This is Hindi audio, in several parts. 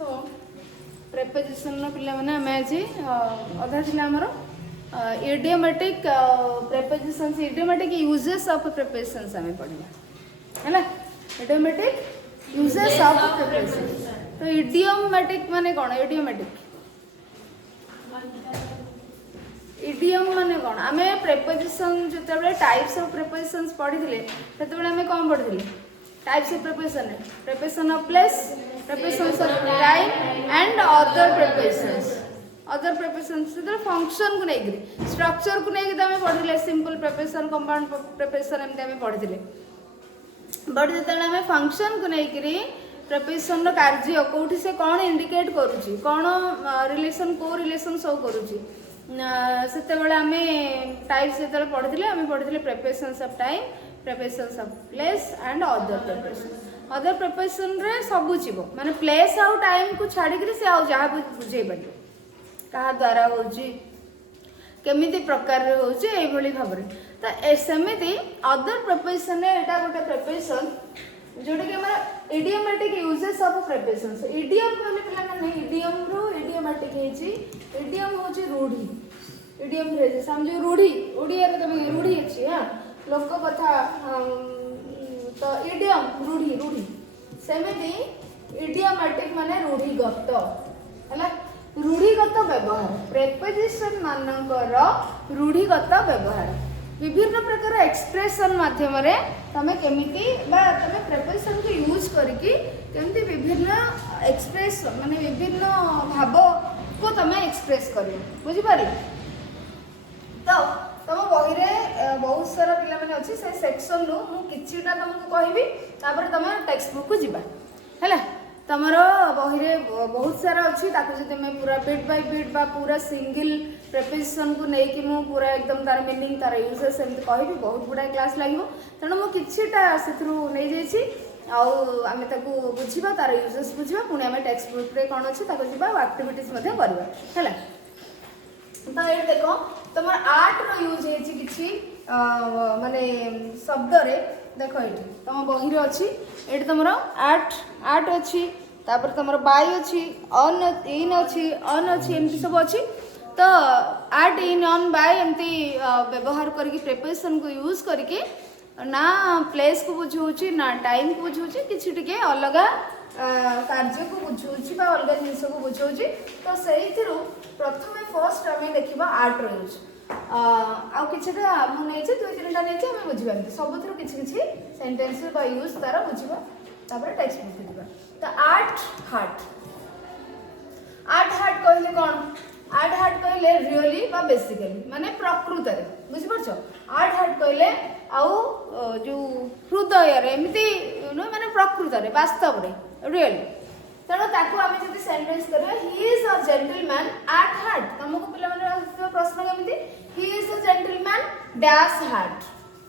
सो प्रेपोजिशन पिला माने आमे आज अधा थिला हमर idiomatic prepositions idiomatic uses of prepositions आमे पढिला हैला इडियोमेटिक यूजेस ऑफ प्रेपोजिशंस। तो इडियोमेटिक माने कोन इडियोमेटिक इडियम माने कोन आमे प्रेपोजिशन जतबे टाइप्स ऑफ प्रेपोजिशंस पढिथिले ततबे आमे कोन पढिथिले types of preposition of place, prepositions of time and other prepositions से फंक्शन को नहीं स्ट्रक्चर को नहीं हमें पढ़िले सिंपल प्रेपोजिशन कंपाउंड प्रेपोजिशन एमते हमें पढ़िले बट जते हमें फंक्शन को नहीं प्रेपोजिशन रो कार्य कोठी से कौन इंडिकेट करूची कौन रिलेशन को रिलेशन शो करूची सेते बेले हमें टाइप्स से पढ़िले हमें पढ़िले prepositions of time prepositions of place and other preposition रे सब जीवो माने place आउ टाइम को छाड़ी करी से आउ जहा बुझे बनी कहा द्वारा होची केमिति प्रकार रे होची एई भली भाबरे त सेमिति other preposition रे एटा गोटे preposition जोडे के हमरा idiomatic uses of prepositions idiom माने पिला माने idiom रो idiomatic हेची idiom होची रूढ़ी idiom फ्रेज समझो रूढ़ी ओडिया रे तमे रूढ़ी अछि हां लोक कथा तो इडियम रूढ़ी रूढ़ी सेमिति इडियोमेटिक माने रूढ़ीगत हैला रूढ़ीगत व्यवहार प्रेपोजिशन मानकर रूढ़ीगत व्यवहार विभिन्न प्रकार एक्सप्रेशन माध्यम रे तमे केमिति बा तमे प्रेपोजिशन को यूज करके केमिति विभिन्न एक्सप्रेस माने विभिन्न भाव को तमे एक्सप्रेस करियो बुझी पारी तो तुम बही रे बहुत सारा पिला माने अछि से सेक्शन नु मु किछिटा तुमको कहबी तापर तुम टेक्स्ट बुक को जिबा हैला तमरो बही रे बहुत सारा अछि ताको जते मैं पूरा बिट बाय बिट बा पूरा सिंगल प्रेपोजिशन को नै कि मु पूरा एकदम तार मीनिंग तार यूजेस एमते कहबी बहुत गुडा क्लास लागिवो तण मु किछिटा सेथरु नै जायछि आउ आमे ताको बुझिबा तार यूजेस बुझिबा पुनी आमे टेक्स्ट बुक रे कोन अछि ताको जिबा एक्टिविटीज मध्ये करबा हैला तो ये देखो तुम आर्ट रो यूज हेछि किछि माने शब्द रे देखो एठी तुम बही रे अछि एठी तुमरो आर्ट आर्ट अछि तापर तुमरो बाय अछि ऑन इन अछि ऑन अछि एमति सब अछि तो आर्ट इन ऑन बाय एमति व्यवहार करके प्रेपोजिशन को यूज करके ना प्लेस को बुझौछि ना टाइम को बुझौछि किछि टिके अलगा कार्य को बुझौछि बा अलगा जिंस को बुझौछि तो सेहिथिरु प्रथमे फर्स्ट हमें देखिबा आर्ट रो यूज आ किछटा हम नै छै दुई तीनटा नै छै हम बुझिबा सबथरो किछि किछि सेंटेंस बा यूज तारा बुझिबा तापर टेक्स्ट बुक दिबा तो आर्ट हार्ट कहले कोन आर्ट हार्ट कहले रियली बा बेसिकली माने प्रकृत रे बुझि परछो आर्ट हार्ट कहले आउ जो हृदय रे एमिति माने प्रकृत रे वास्तव रे रियली तेणु ताकू आमे जति सेंटेंस करबा he is a gentleman at heart तुमको पिला माने प्रश्न केमिति he is a gentleman dash heart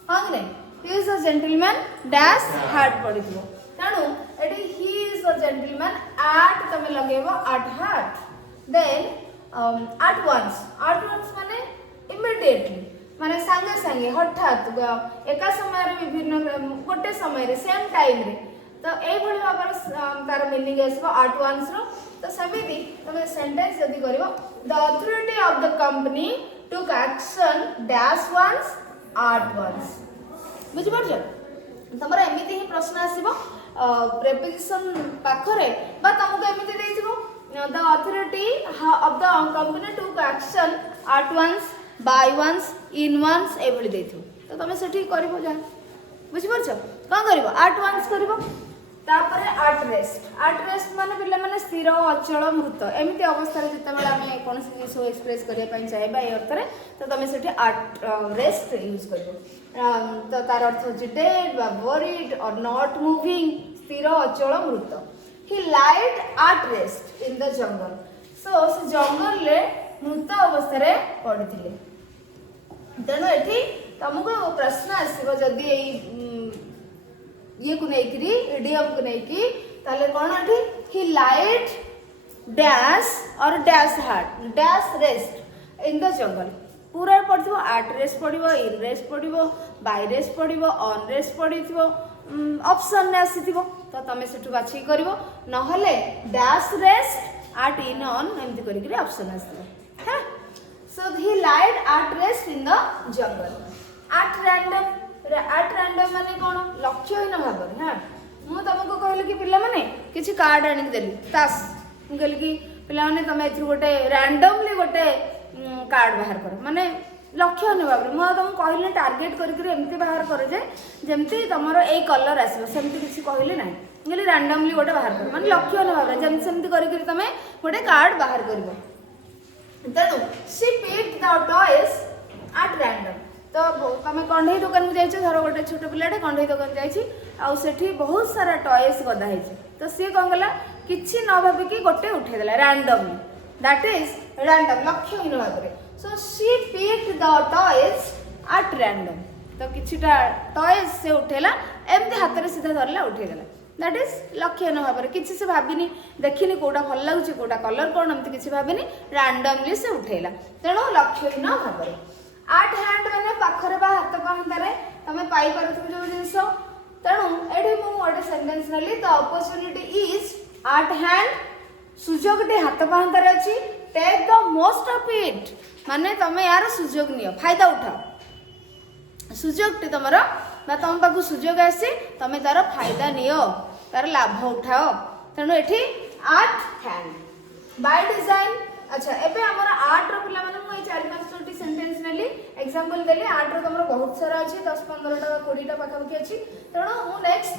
हां कि he is a gentleman dash heart पडिथबो तेणु एटी he is a gentleman at तमे लगेबो at heart then at once माने इमीडिएटली माने संगे संगे हठात एका समय रे विभिन्न गोटे समय रे सेम टाइम रे तो ए भली भाबर तार मीनिंग आसबो एट वंस रो तो समिति तमे सेंटेंस जदी करबो the authority of the company took action dash once at once बुझि परछ तमरा एमिति ही प्रश्न आसीबो प्रेपोजिशन पाखरे बा तुमको एमिति देइथिबो the authority of the company took action at once by once in once ए भली देइथिबो तो तमे सेठी करबो जा बुझि परछ कोन करबो एट वंस करबो तापर आर्ट रेस्ट माने पिला माने स्थिर अचल मृत एमिति अवस्था रे जते बेला हमें कोन से सो एक्सप्रेस करिया पई चाहे बा ए अर्थ रे तो तमे सेठी आर्ट रेस्ट यूज करबो तो तार अर्थ होची डेड बा वरीड और नॉट मूविंग स्थिर अचल मृत he lied at rest in the jungle सो से जंगल ले मृत अवस्था रे पड़िथिले तेणु एठी तुमको प्रश्न आसीबो जदी एई ये को नहीं करी इडियम को नहीं की ताले कौन आठी ही लाइट डैश और dash heart dash rest in the jungle पूरा पड़ो आर्ट रेस्ट पड़ो इन रेस्ट पड़ो बाय रेस्ट पड़ो ऑन रेस्ट पड़ो ऑप्शन ने आसी तो तुम से बाछी कर नहले dash rest at in on एमती करके ऑप्शन आसो। So he lied at rest in the jungle at random माने कौन लक्ष्यहीन भाव में। हाँ मुझे तुमको कहली कि पिला माने किसी कार्ड आनिक देली तास कहली कि पिला माने तुम ए गोटे रैंडमली गोटे कार्ड बाहर कर माने लक्ष्यहीन भाव में मुझे तुमको कहली टार्गेट करके बाहर कर जमती तुम ए कलर आसमती किसी कहली ना कहली रैंडमली गोटे बाहर कर माने लक्ष्यहीन भाव में जमती करके तुम गोटे कार्ड बाहर कर तेणु she picked the toys at random. तो तुम कंढई दुकान को जाइए धर गोटे छोट पिलाटे कंढई दुकान जाइए बहुत सारा टॉयज गदा है तो सी कौन कला किसी न भाविकी गोटे उठेदेला रैंडमली दैट इज रैंडम लक्ष्यहीन भाव में। So she picked the toys at random तो किछिटा टॉयज से उठेला एमती हाथ में सीधा धरला उठेदेला दैट इज लक्ष्यहीन भाव में किसी से भाविनी देखिनी कौटा भल लगुच कौटा कलर कौन एमती किसी भाविनी रैंडमली से उठेला तेणु लक्ष्यहीन भाव में। आठ हैंड मैंने पाखरे बा हाथ पाहंतारे तमे पाई पारुथबो जो जिंस तेणु एठी मु गोटे सेंटेंस नली the opportunity is at hand सुजोगटी हाथ पाहंतारे अछि take the most of it माने तमे यार सुजोग नियो फायदा उठाओ सुजोगटी तमरो बा तम पाखु सुजोग आसी तमे तार फायदा नियो तार लाभ उठाओ तेणु एठी आठ हैंड बाय डिजाइन। अच्छा एबे हमर आर्ट रो पिला माने मु 4-5टी सेंटेंस नेली एग्जांपल देली आर्ट रो तमरो बहुत सारा अछि 10-15टा 20टा पाखापखि अछि तेणु मु नेक्स्ट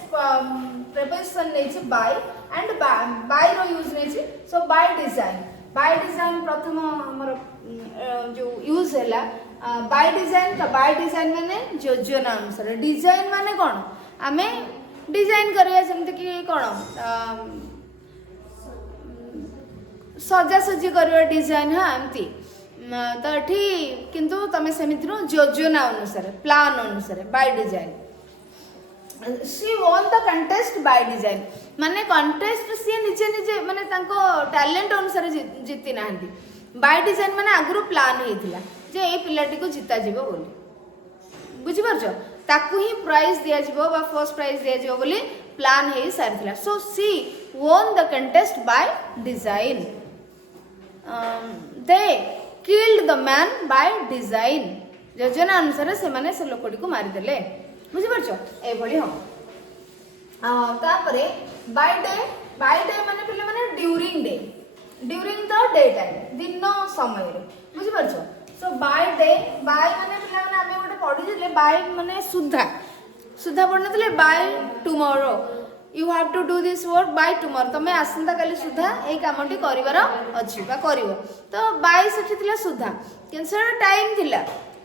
प्रिपरेशन नेछि बाय एंड बाय रो यूज नेछि सो बाय डिजाइन प्रथम हमर जो यूज हैला बाय डिजाइन का बाय डिजाइन माने योजना अनुसार डिजाइन माने कोन आमे डिजाइन करिया सेमते कि कोन सजासजी कर डिजाइन। हाँ एमती तो ये किंतु तुम सेमिति योजना अनुसार प्लान अनुसार by design. She won the contest by design माने कंटेस्ट सी निजे निजे माने तांको टैलेंट अनुसार जीति ना बाय डिजाइन माने आगु प्लान होता जे ये पिलाटी को जीता जीवो बोली बुझिपारछ ताकू ही प्राइज दिया जीवो बा फर्स्ट प्राइज दिया जीवो बोली प्लान हो सारी। So she won the contest by design they killed the man by design योजना अनुसार से माने से लोकटी को मारिदेले बुझिपारछ ए भली हम तापरे बाय डे माने पिले माने ड्यूरिंग द डे टाइम दिन समय रे बुझिपारछ। सो बाय डे बाय माने पिले माने आमे गोटे पढि दिले बाय माने सुधा पढनतले by tomorrow you have to do this work by tomorrow तमे आसंता काली सुधा ए कामटी करिवार अछि बा करिवो तो बाय सेठी थिला सुधा कैंसर टाइम थिला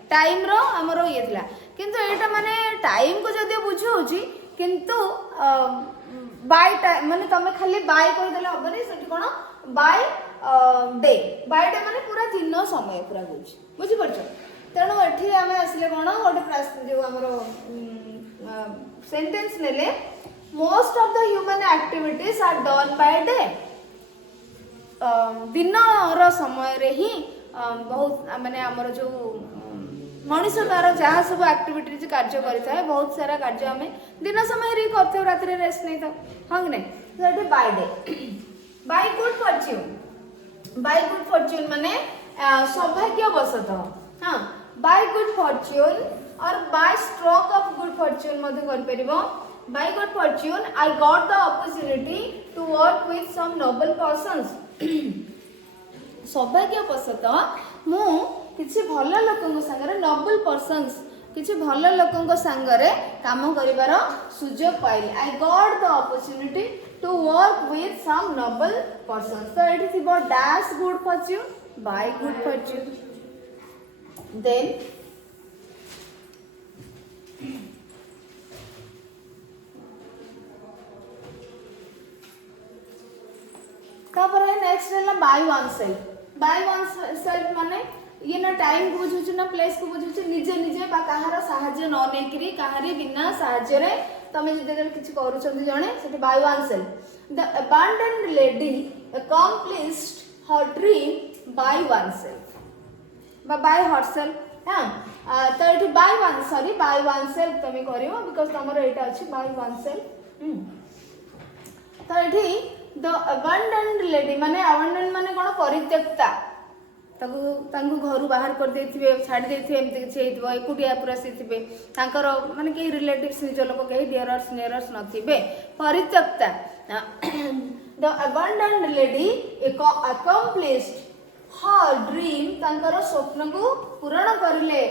टाइम रो हमरो ये थिला किंतु एटा माने टाइम को जदि बुझौछि किंतु बाय टाइम माने तमे खाली बाय कहि देले हबनी सेठी कोन बाय डे माने पूरा दिन समय पूरा बुझ बुझि परछ तेणु एठी आमे आसले कोन गोटे प्रश्न जो हमरो सेंटेंस नेले most of the human activities are done by day दिन रो समय रे ही बहुत माने हमर जो मनुष्य तार जहाँ सब एक्टिविटी कार्य करिଥାଏ बहुत सारा कार्य हमें दिन समय रे करथे रात रे रेस्ट नै था हंग नै सेठी by day by good fortune माने सौभाग्यवशतः। हाँ बाय गुड फॉर्च्यून और by stroke of good fortune मध्ये कर परिबो By good fortune, I got the opportunity to work with some noble persons. सौभाग्यवशतः मु किछि भल लोकंक संगरे नोबल पर्सन्स किछि भल लोकंक संगरे काम करिवार सुजोग पाइली I got the opportunity to work with some noble persons. So it is about dash good fortune by good fortune. Then next है बाय वन सेल्फ माने ये ना टाइम को बुझुछ ना प्लेस को बुझुछ निजे निजे बा कहार सहाय्य न नेकरी कहारी बिना सहाय्य रे तमे जदि किछ करूछन जणे सेठी by one self the abandoned lady accomplished her dream by one self बा बाय हरसेल्फ। हां तो एठी बाय वन सेल्फ तमे करियो बिकॉज़ तमरो एटा अछि बाय वन सेल्फ तो ये द अबंडेंट लेडी माने अबंडेंट माने कौन परित्यक्ता घर बाहर कर देथिबे छाड़ी देथिबे एमती किछि हेतिबो एकुटिया पूरा सिथिबे तांकर माने के रिलेटिव्स निज लोक के डियरर्स नियरर्स नथिबे परित्यक्ता the abandoned lady accomplished her dream तांकर स्वप्न को पूर्ण करले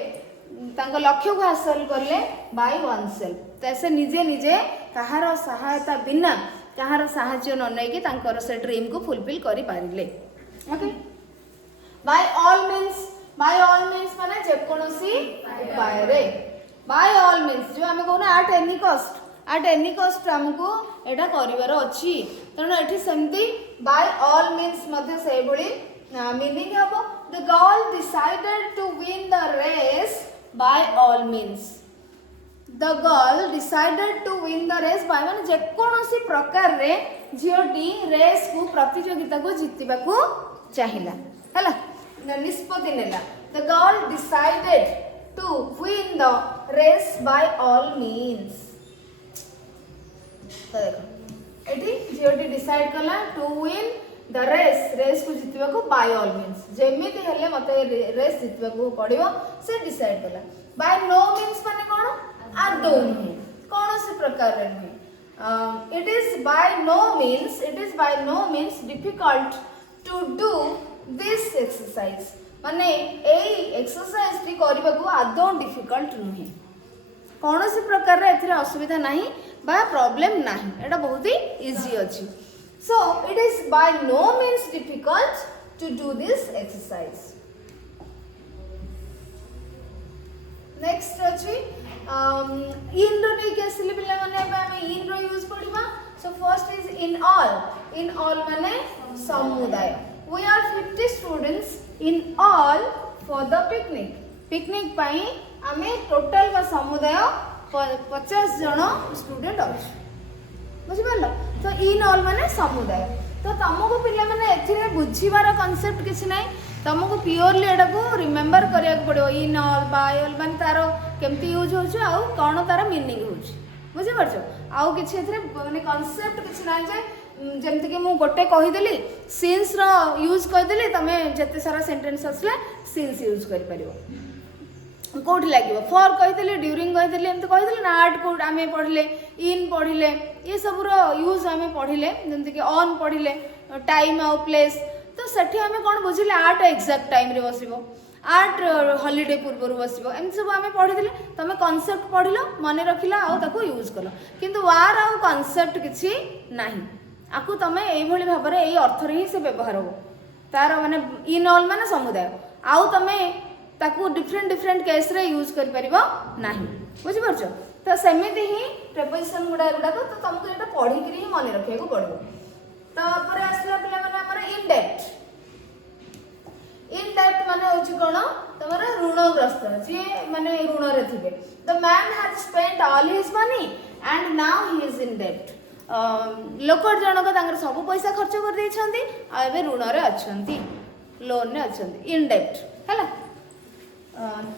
तांकर लक्ष्य को हासिल करले बाय वन सेल्फ तैसे निजे निजे कहार सहायता बिना कहार साहाय्य न नेकी तांकर से ड्रीम को फुलफिल करि पारिले ओके बाय ऑल मीन्स माने जेकोसी उपाय रे बाय ऑल मीन्स जो आमे कहू ना एट एनी कॉस्ट हमको एटा करिवार अछि तण एठी सेमती बाय ऑल मीन्स मध्ये से भली मीनिंग हबो the girl decided to win the race by all means the girl decided to win the race by माने जेकोसी प्रकार रे झियोटी रेस को प्रतियोगिता को जितबा को चाहिला हला निष्पत्ति नेला the girl decided to win the race by all means तो देखो एटी झियोटी डिसाइड कला टू विन द रेस को जितबा को बाय ऑल मीन्स जेमिति हेले मते रेस जितबा को पड़िबो से डिसाइड कला बाय नो मीन्स माने कोन आदो नहीं कौन से प्रकार रे नहीं it is by no means difficult to do this exercise माने एई एक्सरसाइज टी करबा को आदो डिफिकल्ट नहीं कौन से प्रकार रे एथिरे असुविधा नहीं बा प्रॉब्लम नहीं एटा बहुत ही इजी अछि so it is by no means difficult to do this exercise next अछि इन रो नै के सिले पिला माने हम इन रो यूज पढिबा so first is in all माने समुदाय we are 50 students in all for the picnic पाई आमे टोटल बा समुदाय 50 जन स्टूडेंट अछि बुझि परलो तो इन ऑल माने समुदाय तो तुमको पिला माने एथिरे बुझिबार कांसेप्ट किछि नै तुमको प्योरली एटा को रिमेंबर करिया पड़ो इन ऑल बाय ऑल माने तारो केमती यूज होछ आ कोन तार मीनिंग होछ बुझि परछो आउ किछि एथिरे माने कांसेप्ट किछि नै जे जेमति कि मु गोटे कहि देली सिंस रो यूज कर देली तमे जते सारा सेंटेंस असले सिंस यूज करि परिबो कोठी लागिवो फॉर कहि देली ड्यूरिंग कहि देली एमते कहि देली ना आर्ट कोड आमे पढले इन पढिले ये सब रो यूज आमे पढिले जेमति कि ऑन पढिले टाइम आ प्लेस तो सेठी आमे कोन बुझिले आर्ट एग्जैक्ट टाइम रे बसिबो आर्ट हॉलिडे पूर्व बसिबो एम सब आमे पढि देले तमे कांसेप्ट पढिलो माने रखिला आ ताको यूज कलो किंतु वार आ कांसेप्ट किछि नाही आकु तमे एई भली भाबरे एई अर्थ रे ही से व्यवहार हो तार माने इन ऑल माने समुदाय आउ तमे ताकू डिफरेंट केस रे यूज कर परिबो नाही बुझि परछो तो सेमिति ही प्रीपोजिशन गुडा को तो तुमको एटा पढी करी ही माने रखे को पड़बो तापर आसला पिला माने हमर इन डेट माने होची कोन तमरा ऋणग्रस्त जे माने ऋण रे थिबे the man has spent all his money and now he is in debt लोक जनक तांगर सब पैसा खर्च कर दै छंती आ एबे ऋण रे अछंती लोन रे अछंती इन डेट हला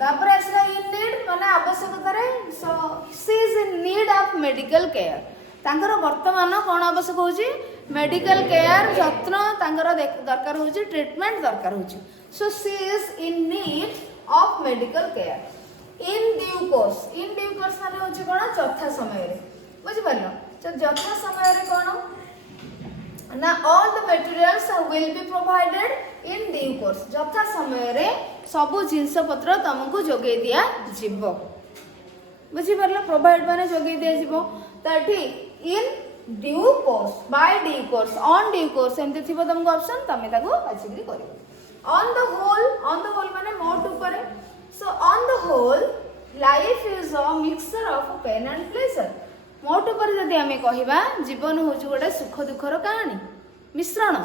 तापर आसला इन नीड माने आवश्यकता रे so she is in need of medical care तांगर वर्तमान कोन आवश्यक होची मेडिकल केयर जत्न तांगर दरकार होची ट्रीटमेंट दरकार होची सो she is in need of medical care in due course माने होची कोन चौथा समय रे बुझि परलो तो जथा समय रे कोन ना all the materials will be provided in due course जथा समय रे सब जिंस पत्र तुमको जोगे दिया जिवो बुझि परलो प्रोवाइड माने जोगे दिया जिवो तठी in due course by due course on due course एमते थिबो तुमको ऑप्शन तमे ताको आचिग्री करिवो ऑन द होल माने मोट ऊपर so on the whole life is a mixture of pain and pleasure मोट ऊपर जदि आमे कहिबा जीवन होछ गोटे सुख दुखर कहानी मिश्रण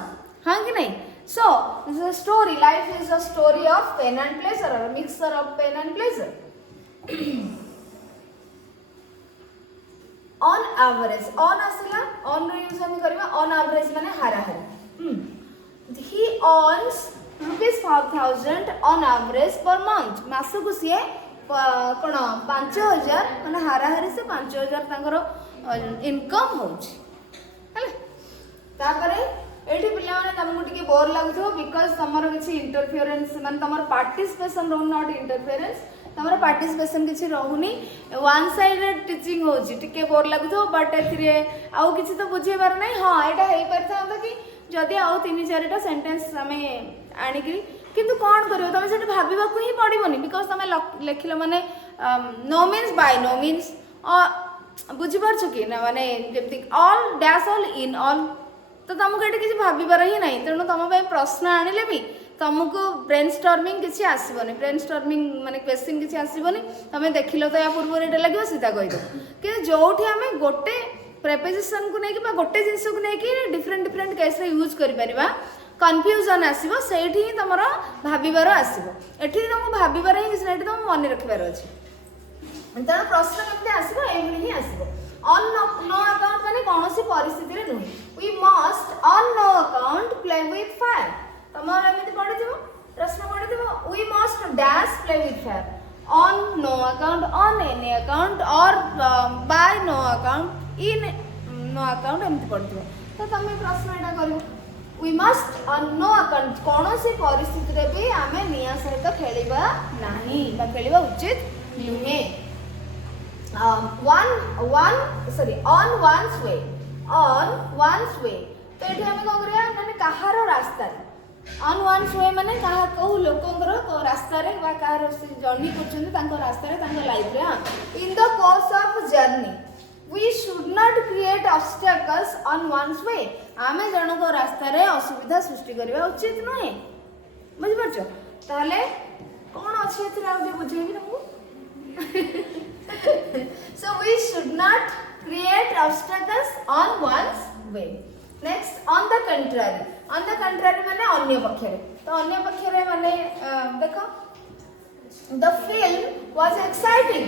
हां कि नहीं so this is a story life is a story of pain and pleasure और mixture of pain and pleasure on average on आसला ऑन रो यूज हम करबा ऑन एवरेज माने हाराहारी he earns ₹5000 on average per month मासको सिए कोन 5000 माने हाराहारी से 5000 तांकर इनकम होछि हले तापर एठी पिला माने तुमको टिके बोर लागुथो बिकॉज तमरो किछि इंटरफियरेंस माने तमरो पार्टिसिपेशन रहु नॉट इंटरफियरेंस तमरो पार्टिसिपेशन किछि रहउनी वन साइडेड टीचिंग होची टिके बोर लागुथो बट एथिरे आउ किछि तो बुझे बार नै हां एटा हेई परथा कि जदि आउ 3-4टा सेंटेंस हमें आनिकी किंतु कौन करियो तमे सेट भाबिबा को ही पड़िबोनी बिकॉज तमे लेखिलो माने no means by no means बुझी पारछ कि ना माने जेमति all dash all in all तो तुमको ये किसी भाबार ही ना तेणु तुम प्रश्न आनिले भी तुमको ब्रेनस्टॉर्मिंग किसी आसबनी ब्रेनस्टॉर्मिंग माने क्वेश्चन किसी आसबनी तुम देख लो तो या पूर्व ये लगे सीधा कहीदे कि जो आम गोटे प्रेपोजिशन को लेकिन गोटे जिनस को लेकिन डिफरेंट डिफरेंट केस यूज कर कन्फ्यूजन आसो से ही तुम भाबार आसो ये तुमको भाबार ही किसी ना तुम मन रखार अच्छे तेणु प्रश्न केमती आसो ही आसो ऑन नो अकाउंट माने कौन सी परिस्थिति रे नुहे we must on no account play with fire तमर एमिति पढि दिबो प्रश्न पढि दिबो we must dash play with fire on no account on any account और by no account in no account एमिति पढि दिबो तो तमे प्रश्न एटा करिवो we must on no account कौन सी परिस्थिति रे भी आमे निया सहित खेलिबा नाही बा खेलिबा उचित नुहे on one's way तो ये हमें कौन करिया माने कहार रास्ता on one's way माने कहा को लोकंगर को रास्ता रे बा कहार जर्नी करछन तांको रास्ता रे तांको लाइफ रे in the course of journey we should not create obstacles on one's way आमे जण को रास्ता रे असुविधा सृष्टि करबा उचित नहे बुझि परछो ताले कोन अछि एथि आ बुझेबी तुमको so we should not create obstacles on one's way next on the contrary माने अन्य पक्षरे तो अन्य पक्षरे माने देखो the film was exciting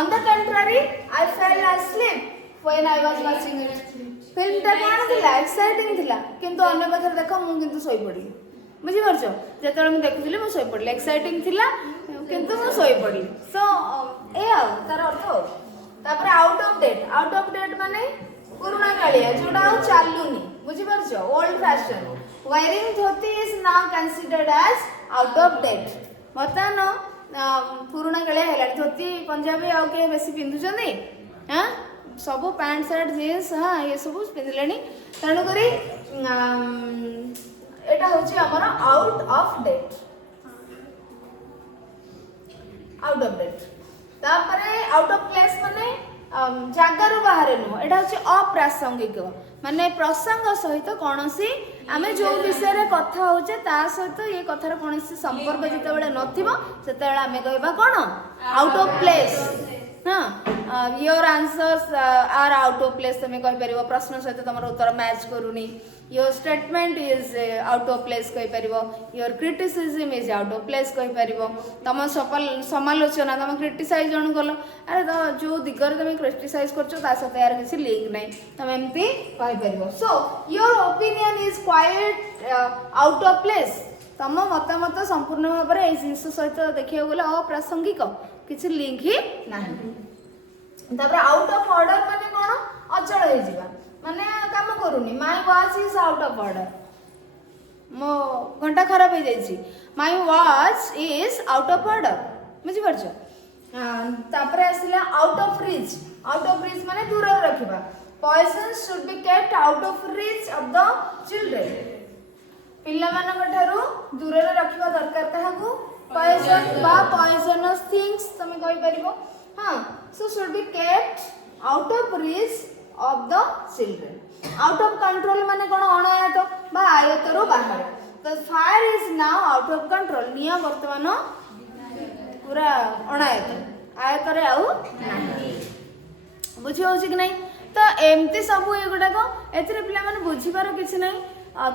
on the contrary I fell asleep when I was watching it film ता कोन थिला exciting थिला किंतु अन्य पक्षरे देखो मु किंतु सोई पड़ी बुझी परछो जेतले मु देखुथिले मु सोई पड़ले एक्साइटिंग थिला किंतु मु सोई पड़ली सो ए आ तार अर्थ तापर आउट ऑफ डेट माने पुराना कालिया जोडा आ चालुनी बुझी परछो old fashion wearing dhoti is now considered as out of date बतानो पुराना कालिया हैला धोती पंजाबी आ के बेसी पिंदु जंदी हां सब पैंट शर्ट जींस हां ये सब पिंदलेनी तणु करी एटा होची हमर आउट ऑफ डेट तापरे आउट ऑफ प्लेस माने जागार बाहर नु एटा होची अप्रासंगिक माने प्रसंग सहित कोनोसी आमे जो विषय रे कथा होचे ता सहित ये कथार कोनोसी संपर्क जते बेले नथिबो सेते बेले आमे कहबा कोन आउट ऑफ प्लेस हां your answers are out of place तमे कहि परिबो प्रश्न सहित तमर उत्तर मैच करूनी your statement is out of place कहि परिबो your criticism is out of place कहि परिबो तम समालोचना तम क्रिटिसाइज जण गलो अरे तो जो दिगर तमे क्रिटिसाइज करछो ता सते यार किसी लिंक नै तमे एम्ति कहि परिबो so your opinion is quite out of place तम मतामत संपूर्ण भाव रे ए जिंस सहित देखियो गेले अप्रासंगिक किसी लिंक ही नाही तापर आउट ऑफ ऑर्डर माने कोन अचल हे जिबा माने काम करूनी my watch is out of order मो घंटा खराब हो जाइछि my watch is out of order बुझि परछ तापर आसिला आउट ऑफ रीच माने दूर रखिबा poison should be kept out of reach of the children पिल्ला मानक ठारू दूर रे रखिबा दरकार ताहाकू पॉइजन बा पॉइजनस थिंग्स तमे कहि परिबो हां so should be kept out of reach of the children out of control माने कोन अनायत बा आयत रो बाहर तो fire is now out of control निया वर्तमान पूरा अनायत आयत रे आउ नाही बुझी होछि कि नै तो एमती सब ए गुडा को एथिरे पिला माने बुझी पारो किछि नै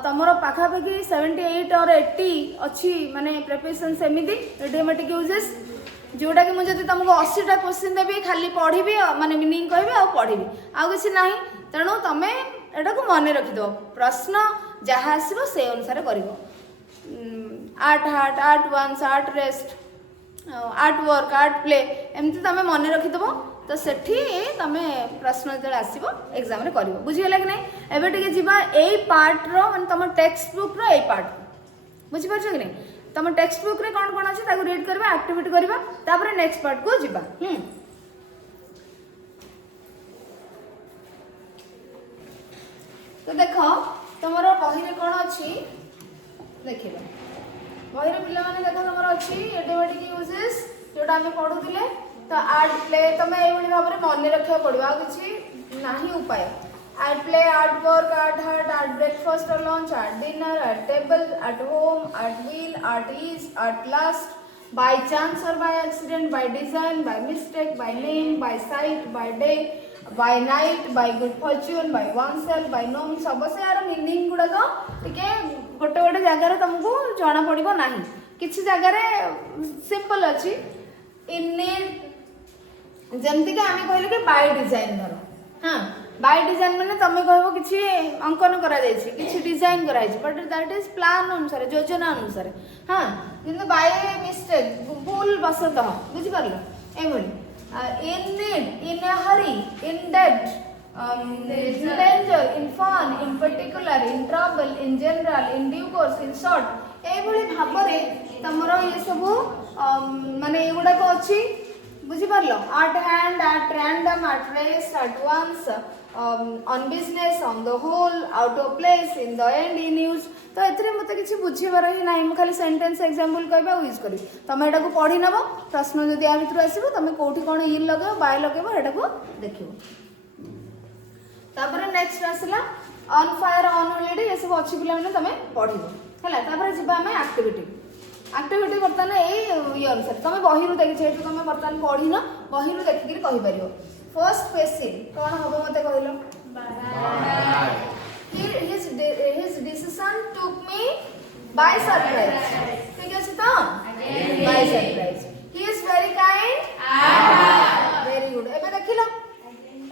तमरो पाखा पाखी 78 और 80 अछि माने प्रिपरेशन सेमिति इडियोमेटिक यूजेस जोटा कि मुझे तुमको 80टा क्वेश्चन देवी खाली पढ़ी माने मीनिंग कहबी आ पढ़ी आ किसी ना तेणु तुम एटा को मन रखिद प्रश्न जहाँ आसो से अनुसार कर at heart at once at rest at work at play एमती तुम मन रखिद तो सेठी तमे प्रश्न जो आसो एग्जाम रे करिवो बुझिगला कि नहीं एबे टिके जिबा एई पार्ट रो माने तुम टेक्स्ट बुक रो एई पार्ट बुझि परछ कि नहीं तुम टेक्स्ट बुक रे कोन कोन अछि ताको रीड करबा एक्टिविटी करबा तापर नेक्स्ट पार्ट को जिबा तो देख तुम बही में कौन अच्छी देखिए बही पिला माने देख तुम अच्छी एडियोमेटिक यूजेस जोटा आम पढ़ुले तो आर्ट प्ले तुम ये भाव में मन रखा पड़ो आ कि नहीं उपाय at play at work at heart at breakfast और lunch at dinner at table at home at wheel at ease at last by chance और by accident by design by mistake by name by sight by day by night by good fortune by one self by none सब से यार मीनिंग गुड़ाक टिके गोटे गोटे जगार तुमको जना पड़ो ना किसी जगार सिंपल अच्छी इननीड जमती कि आम कहले कि बाय डिजाइन धर हाँ बाय डिजाइन मैंने तुम कह कि अंकन कर डिजाइन कराई बट दैट इज प्लान अनुसार योजना अनुसार हाँ कि बाय मिस्टेक भूल बसतः बुझिपार एभली in need, in a hurry, in debt, in danger, in fun, in particular, in trouble, in general, in due course, in short. एभली भाबरे तमरो ये सब माने एगुडा को अछि बुझि पारलो at hand, at random, at rest, at once, on business, on the whole, out of place, in the end, in use. तो एथरे मते किछि बुझिबार ही नाही म खाली सेंटेंस एग्जांपल कहबा यूज करी तमे एटा को पढी नबो प्रश्न जदि आ भितर आसीबो तमे कोठी कोन इन लगाओ बाय लगाबो एटा को देखिबो तापर नेक्स्ट आसला ऑन फायर ऑन हॉलिडे ये सब अछि पिला माने तमे पढिबो हला तापर जिबा हम एक्टिविटी बर्तन ए अनुसार तुम बही देखी जेहतु तुम बर्तमान पढ़ी न बही देखिक कही पार फर्स्ट क्वेश्चन कौन हम मत कहल his decision took me by surprise ठीक है तो by surprise he is very kind very good एबे देखिलो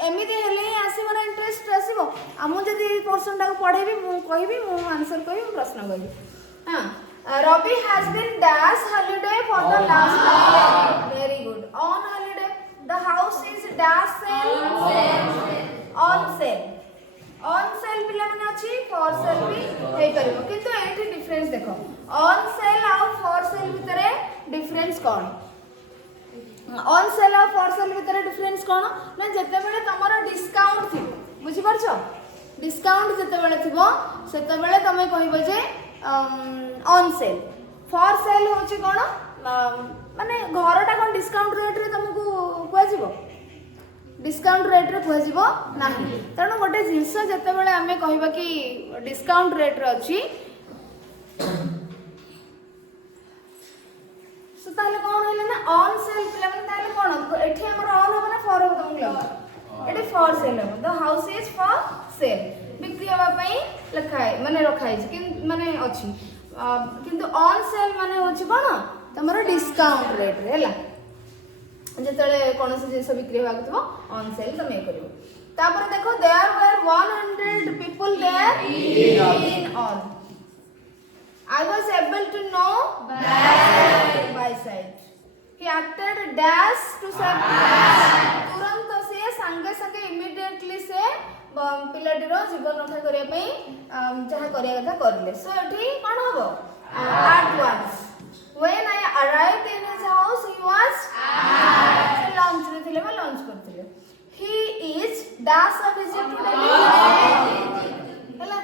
एमिति हेले आसीबर इंटरेस्ट आसीबो हम जदी पोर्शन टा पढेबी मु कहबी मु आंसर कहबी प्रश्न कहबी हां Robbie has been dash holiday for the last month. Very good. On holiday, the house is dash sale on sale. On sale पिला माने अछि for sale भी हे परबो किंतु एठी डिफरेंस देखो on sale और for sale भितरे डिफरेंस कोन on sale और for sale भितरे डिफरेंस कोन ना जते बेले तमरो डिस्काउंट थी बुझि परछो डिस्काउंट जते बेले थिबो सेते बेले तमे कहबो जे ऑन सेल फॉर सेल होची कोन माने घरटा कोन डिस्काउंट रेट रे तुमको कुआ जीवो डिस्काउंट रेट रे कुआ जीवो नाही तणो गोटे जिंस जते बेले हमें कहबा कि डिस्काउंट रेट रे अछि सो ताले कोन हेले ना ऑन सेल पिला माने ताले कोन एठी हमर ऑन हो ना फॉर हो तुमको एठी फॉर सेल हो the house is for sale बिक्री हवा पई लखाय माने रखाय कि माने अछि किंतु ऑन सेल माने होछि कोन तमरो डिस्काउंट रेट रे हला जेतले कोनसे जिंस बिक्री होगा तो ऑन सेल तमे करिवो तापर देखो there were 100 people there in all I was able to know by sight he acted dash to serve तुरंत से संगे संगे इमीडिएटली से पिलाटीर जीवन रक्षा करिया पई जहा करिया कथा करले सो एठी कोन होबो at once when I arrived in his house he was at lunch रे थिले बा लंच करथिले he is dash a visit today हला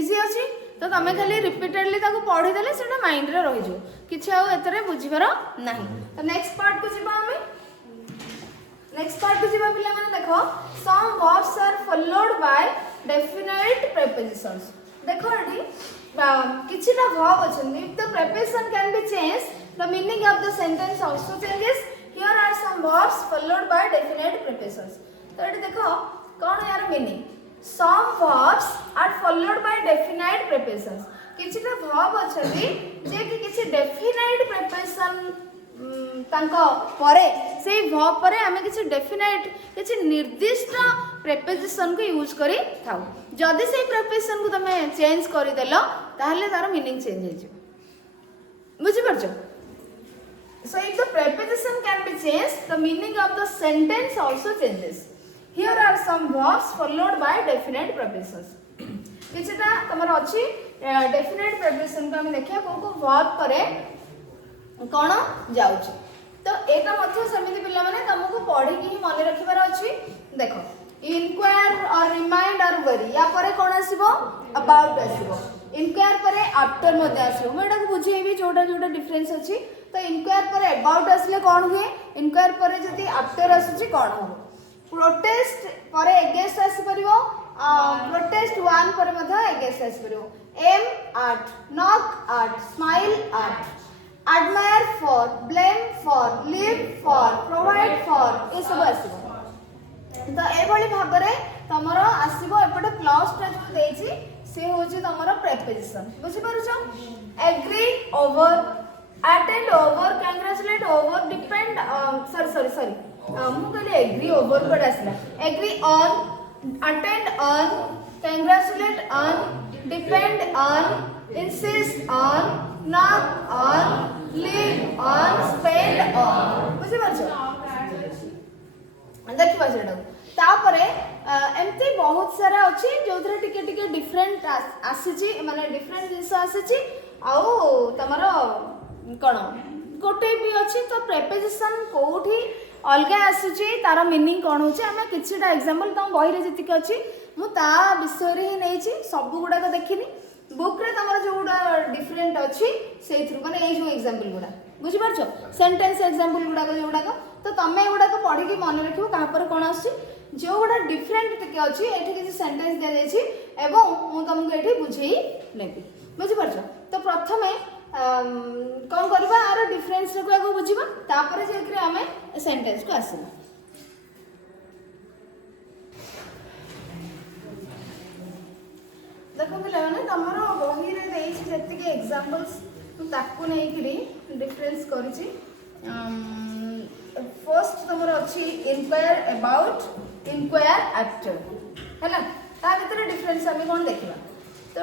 इजी अछि तो तमे खाली रिपीटेडली ताको पढी देले सेटा माइंड रे रहि जो किछ आ एतरे बुझिबार नाही तो नेक्स्ट पार्ट को जिबा हमें नेक्स्ट पार्ट को जिबा पिला माने देखो some verbs are followed by definite prepositions देखो एठी किछिटा verb अछन if the preposition can be changed the meaning of the sentence also changes here are some verbs followed by definite prepositions तो एठी देखो कोन यार meaning some verbs are followed by definite prepositions किछिटा verb अछथि जे कि किछि definite preposition तांको परे से verb परे हमें किछि definite किछि निर्दिष्ट preposition को यूज करी थाउ जदि से preposition को तमे चेंज करि देलो ताहले तार मीनिंग चेंज हे जे बुझि परछो So if the preposition can be changed, the meaning of the sentence also changes. Here are some verbs followed by definite prepositions. किछटा तमर अछि definite preposition को हम देखिया को verb करे कोन जाउछ। तो एटा मध्य समिति पिल्ला माने तुमको पढ़ी कि ही मन रखिबार अछि। देखो inquire or remind or worry या परे कोन आसीबो about आसीबो। inquire परे after मध्ये आसीबो। मैं एटा को बुझेबी जोटा जोटा डिफरेंस अछि। तो inquire परे about आसले कोन हुए, inquire परे जति after आसुची कोन हो। protest परे against आसी परिबो, protest one परे मध्ये against आसी परिबो। aim at, knock at, smile at, admire for, blame for, live for, provide for ए सब आसीबो। तो ए भली भाबरे तमरो आसीबो एपटे प्लस टा जो देछि से होछि तमरो प्रेपोजिशन बुझि पारुछो। agree over, attend over, congratulate over, depend sorry मु कहले agree over पर आसला। agree on, attend on, congratulate on, depend on, insist on, knock on, live on, spend on बुझि पारुछो। देखिबा सेटा तापरे एमती बहुत सारा अछि जोथरे टिके टिके डिफरेंट आसीची माने डिफरेंट जिंस आसीची आउ तमरो कोन गोटे भी अछि। तो प्रेपोजिशन कोठी अलगा आसीची तार मीनिंग कोन होची हम किछटा एग्जांपल तम बही रे जति के अछि मु ता विषय रे ही नैची सब गुडा को देखिनी बुक रे तमरो जो गुडा डिफरेंट अछि से थ्रू माने ए जो एग्जांपल गुडा बुझि पारछो सेंटेंस एग्जांपल गुडा को जोडा को। तो तमे गुडा को पढ़ी के मन रखिबो कहा पर कोन आसी जो गुडा डिफरेंट टिके अछि एठी किछि सेंटेंस दे देछि एवं मु तुमको एठी बुझेई लेबी बुझि पारछो। तो प्रथमे कोन करबा आरो डिफरेंस को आगो बुझिबा तापर जे कि हमें सेंटेंस को आसीबा। देखो पिला माने तमरो बही रे देछि जति के एग्जांपल्स तु ताकू नै करी डिफरेंस करिछि। फर्स्ट तमरो अछि इंक्वायर अबाउट, इंक्वायर आफ्टर हैला ता भीतर डिफरेंस हम कोन देखिबा। तो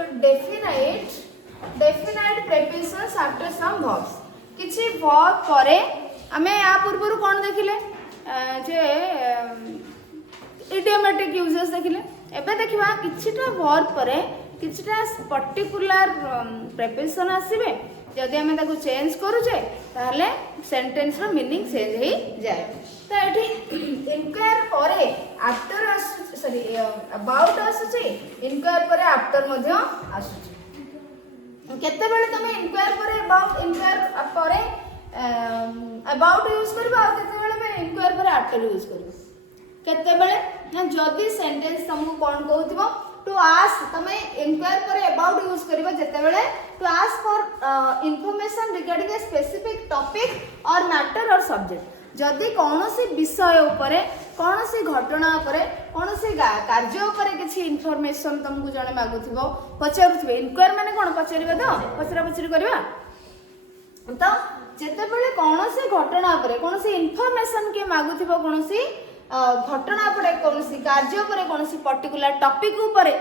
definite prepositions after some verbs किछि वर्ब करे हमें या पूर्वरु कोन देखिले जे इडियोमेटिक यूजेस देखिले। एबे देखिबा किछिटा वर्ब परे किछिटा पर्टिकुलर प्रेपोजिशन आसीबे जदि हमें ताको चेंज करूचे ताहले सेंटेंस रो मीनिंग चेंज हो जाए। तो एठी इंक्वायर परे आफ्टर सॉरी अबाउट आसुची इंक्वायर परे आफ्टर मध्ये आसुची। केते बेले तमे इंक्वायर परे अबाउट इंक्वायर परे अबाउट यूज करबा और केते बेले में इंक्वायर परे आफ्टर यूज करबा। केते बेले ना जदि सेंटेंस तुमको कोन कहउथिबो टू आस्क तमे इंक्वायर परे अबाउट यूज करबा जते बेले to ask for information regarding a specific topic और मैटर और सब्जेक्ट जदि कौनसी विषय उपरे कौनसी घटना उपरे कौनसी कार्य उपरे किछि इंफॉर्मेशन तुमको जने मागुथिबो पचारुथिबे इंक्वायर माने कोन पचारिबा तो पचरा पचरी करबा। तो जते बेले कौनसी घटना उपरे कौनसी इंफॉर्मेशन के मागुथिबो कौनसी घटना उपरे कौनसी कार्य उपरे कौनसी पर्टिकुलर टॉपिक उपरे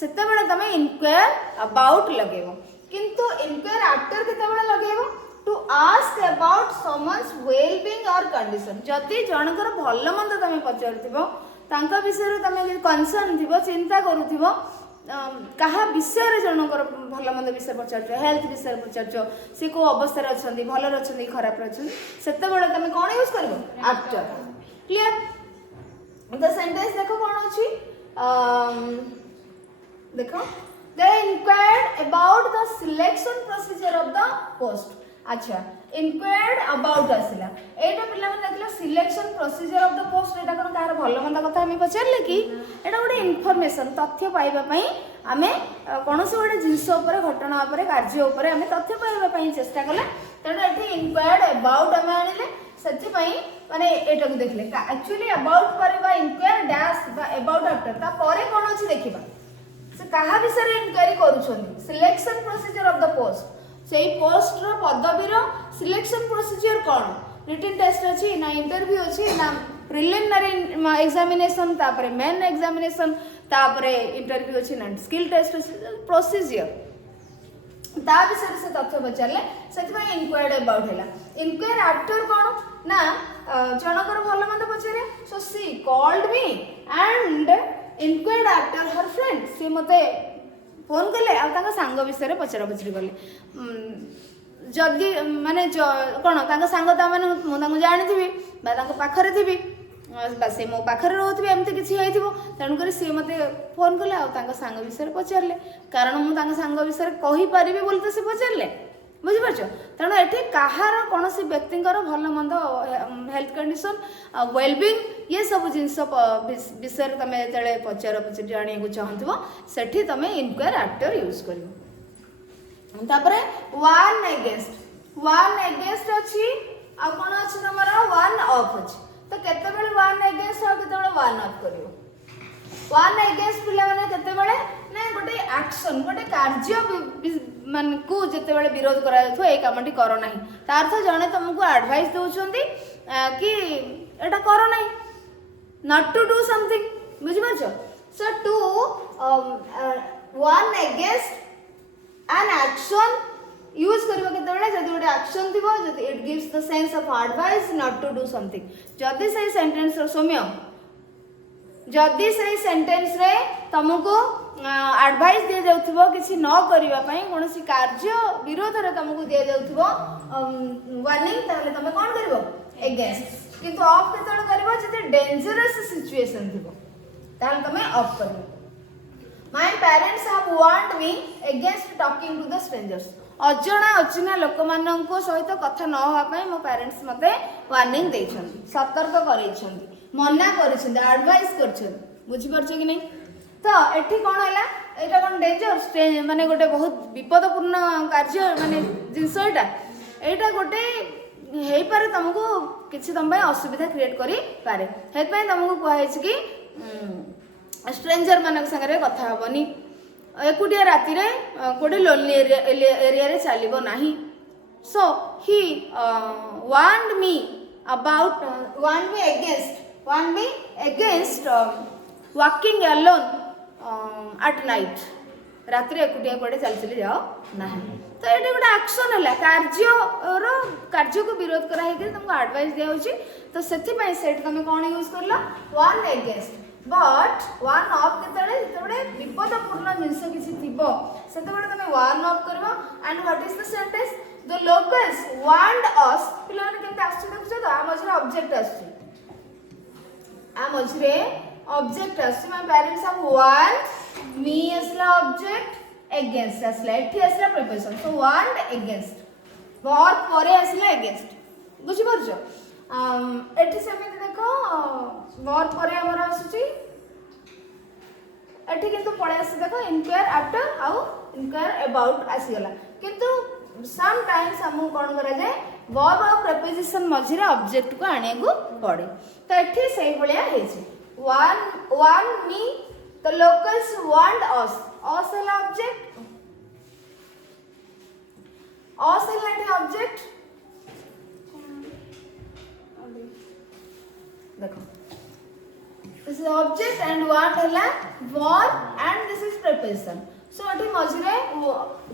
सेते बेले तमे इंक्वायर अबाउट लगेबो। किंतु इंक्वायर आफ्टर केते बेले लगेबो to ask about someone's wellbeing और कंडीशन जदि जनकर भल मंद तमे पचारुथिबो तांका विषय तमे कंसर्न थिबो चिंता करूथिबो कहा विषय जनकर भल मंद विषय पचारछो हेल्थ विषय पचारछो से को अवस्था रे अछंदी भल रे अछंदी खराब रे अछंदी सेते बेले तमे कोन यूज करबो आफ्टर। क्लियर। द सेंटेंस देखो कोन अछि देखो they inquired about the selection procedure of the post। अच्छा inquired about आसिला एटा पिला मन देखला selection procedure of the post Etah cone car भलो मंदा कथा हम पचारले कि एटा गोटे इन्फॉर्मेशन तथ्य पाइबा पई हमें कोनसे गोटे जिंस ऊपर घटना ऊपर कार्य ऊपर हमें तथ्य पाइबा पई चेष्टा कले तेडा एठी inquired about हमें आनिले सेति पई माने एटा को देखले एक्चुअली अबाउट परबा inquire डैश बा अबाउट आफ्टर ता परे कोन अछि देखिबा से कहा विषय इंक्वायरी करूछनी selection procedure of the post सेही पोस्ट रो पदवी रो सिलेक्शन प्रोसीजर कोन रिटन टेस्ट अछि ना इंटरव्यू अछि ना प्रिलिमिनरी एग्जामिनेशन तापरे मेन एग्जामिनेशन तापरे इंटरव्यू अछि ना स्किल टेस्ट अछि प्रोसीजर ता विषय से तथ्य पचारे से इनक्वायर्ड अबाउट है इनक्वायर आफ्टर कौन ना जनकर भल मंद पचारे so she called me and inquired after her friend सी मते फोन कले आ सांग विषय पचरा पचरी कले जदि माने कौन सांग मुझे जानी पाखरे थी से मो पाखे रोथे एमती किसी तेणुक सी मत फोन कले सांग विषय पचारे कारण मुझे सांग विषय कहीपरि बोली तो सी पचारे बुझीपार तेणु ये कहार कौन व्यक्ति भल मंद हेल्थ कंडीशन वेलबिंग ये सब जिनस विषय तुम जो पचार पचार जाना चाहूँ से तुम इनक्वायर आफ्टर यूज कर वन एगेंस्ट अच्छी आ कौन अच्छी तुम वन ऑफ अच्छी तो केतेबेले वन एगेंस्ट आ केतेबेले वन ऑफ करियो वन एगेंस्ट पिला माने केतेबेले ना गोटे एक्शन गोटे कार्य मान को जेतेबेले विरोध करा जाथो ए कामटी करो नाही तार अर्थ जणे तुमको एडवाइस दउछंती कि एटा करो नाही नॉट टू डू समथिंग बुझि पाछो so to warn against an action use करबो केतेबेले जदि गोटे एक्शन थिबो जदि it gives the sense of advice not to do something जदि सही सेंटेंस रो सौम्य जदि सही सेंटेंस रे तुमको एडवाइस दिया जाउथिबो किछि न करिवा पई कोनोसी कार्य विरोध रे तुमको दिया जाउथिबो वार्निंग ताले तमे कोन करबो अगेंस्ट किंतु ऑफ केतेबेले करबो जदि डेंजरस सिचुएशन थिबो ताले तमे ऑफ करबो My parents have warned me against talking to the strangers. अजଣା अचिना लोक माननको सहित कथा न होआ पई मो पेरेंट्स मते वार्निंग देछन सतर्क करैछन मना करछन एडवाइस करछन बुझि परछ कि नै तो एठी कोन हैला एटा कोन डेंजर माने गोटे बहुत विपदपूर्ण कार्य माने जिंस एटा गोटे हेई पारे तुमको किछि तम पई असुविधा क्रिएट करी पारे हेत पई तुमको कहै छै कि स्ट्रेंजर मानक संगे कथा हेबनी एकुटिया राति रे गोटे लोनली एरिया रे चलिबो नाही so he warned me about warn me against walking alone at night राति रे एकुटिया कोडे चल चली जाओ नाही तो ये गोटे एक्शन है कार्य को विरोध कराई तुमको एडवाइस दिया होची तो सेति पई सेट तुम कोन यूज करला warn against but warn of केतबेले विपदपूर्ण जिनस किसी थिबो सेतबेले तमे वन ऑफ करबो and what is the sentence the locals warned us पिला माने केते आछी देखुछ तो आ मझरे ऑब्जेक्ट आछी आ मझरे ऑब्जेक्ट आछी माय पेरेंट्स हैव वार्नड मी असला ऑब्जेक्ट अगेंस्ट असला एठी असला प्रिपोजिशन सो वार्नड अगेंस्ट वर परे असला अगेंस्ट बुझी परछो एठी सेमिति देखो वर परे हमर आसुची एठी किंतु पळे आसी देखो इनक्वायर आफ्टर आउ इनक्वायर अबाउट आसी गला किंतु सम टाइम्स हम कोन करा जाय वर्ब और प्रीपोजिशन मझिरे ऑब्जेक्ट को आने को पड़े तो एठी सही भलिया हे छै one me the locals want us है ऑब्जेक्ट है ऑब्जेक्ट देखो this is object and what है verb and this is preposition so एठी मझिरे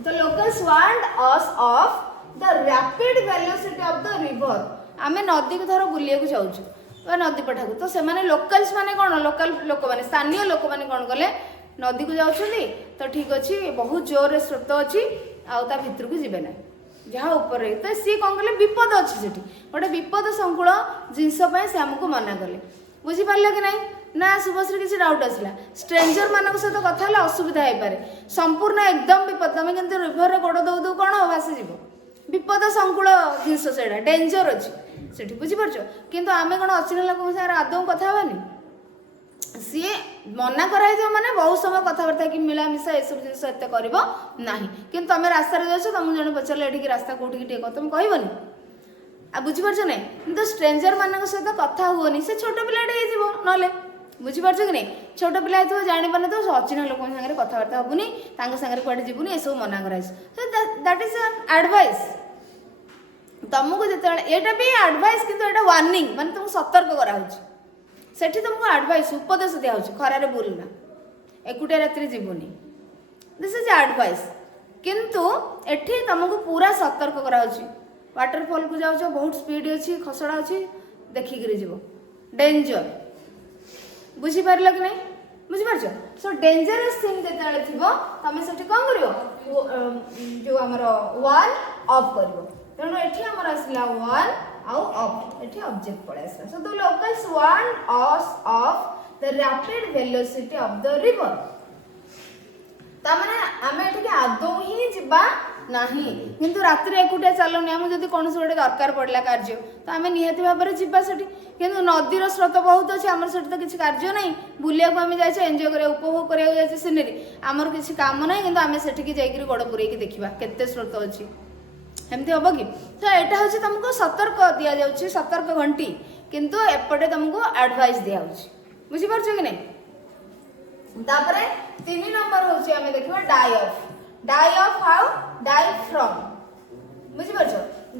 the locals warned us of the rapid velocity of the river आमे नदी को धर बुलिया को जाउछु तो नदी पठाकू तो से माने लोकल्स माने कोन लोकल लोक माने स्थानीय लोक माने कोन गले नदी को जाउछली तो ठीक अछि बहुत जोर रे स्रोत अछि आ ता भितर को जिबे ना जहाँ ऊपर रही तो सी कौन कले विपद अच्छी से गोटे विपद संकुल जिनस से आमको मना कले बुझीपार कि नहीं ना शुभश्री किसी डाउट आसला स्ट्रेंजर मान सहित कथा असुविधा हो पारे संपूर्ण एकदम विपद तुम कि रिभर गोड़ दौ दौ कौन भासीज विपद संकुल जिनस से डेंजर अच्छी से बुझीपार कितु आम कौन अचिना लोक सागर आदौ कथा हेनी सी मना कराई माने बहुत समय कथबार्ता कि मिलामिशा ये सब जिन एत कर कि तुम रास्तार जाच तुम जन पचारे ये रास्ता कौटी टे तुम कहबनी आ बुझीपार ना कि स्ट्रेंजर मान सहित कथा हुए से छोट पिलाटे ना बुझीपार कि नहीं छोट पिला हो जापार तो अचिना लोक सागर कथबार्ता हेबुनि सागर कड़े जीवनी ये सब मना कराई दैट इज एडवाइस तुमको जिते यहाँ भी एडवाइस किंतु एटा वार्निंग माने तुमको सतर्क करा सेठी तुमको एडवाइस उपदेश दिया खरारे बुलना एकुटिया राति जीवनी दिस इज एडवाइस किंतु एठी तुमको पूरा सतर्क करा वाटरफॉल को जाओ बहुत स्पीड अच्छी खसड़ा अच्छी देखिक जीव डेंजर बुझी पार कि नहीं बुझिपार सो डेंजरस थिंग जिते थी तुम से कौन कर जो आमर वन ऑफ कर तेणु ये आमर आसला वन आउ ऑफ ये ऑब्जेक्ट पड़े आसला so the locals warn of the rapid velocity of the river तामाने आमे एठी आदौ ही जिबा नाही किंतु रात्रि एकुटिया चलनी आम जब कौन गोटे दरकार पड़ा कार्य तो आम निहती भाव में जावा से किंतु नदीर स्रोत बहुत अच्छे आमर से तो किसी कार्य ना बुलिया को आम जाए एंजॉय कर उपभोग कर सीनेरी आमर किसी काम ना कि आम से जाकर गोड़ पूरे देखा केते स्रोत अच्छी एमती हम कि तो यहाँ हूँ तुमको सतर्क दि जाऊँगी सतर्क घंटी किंतु एपटे तुमको एडवाइस दिया बुझीपार कि नहीं तापरे 3 नंबर हूँ आम देखा die of how die from बुझीपार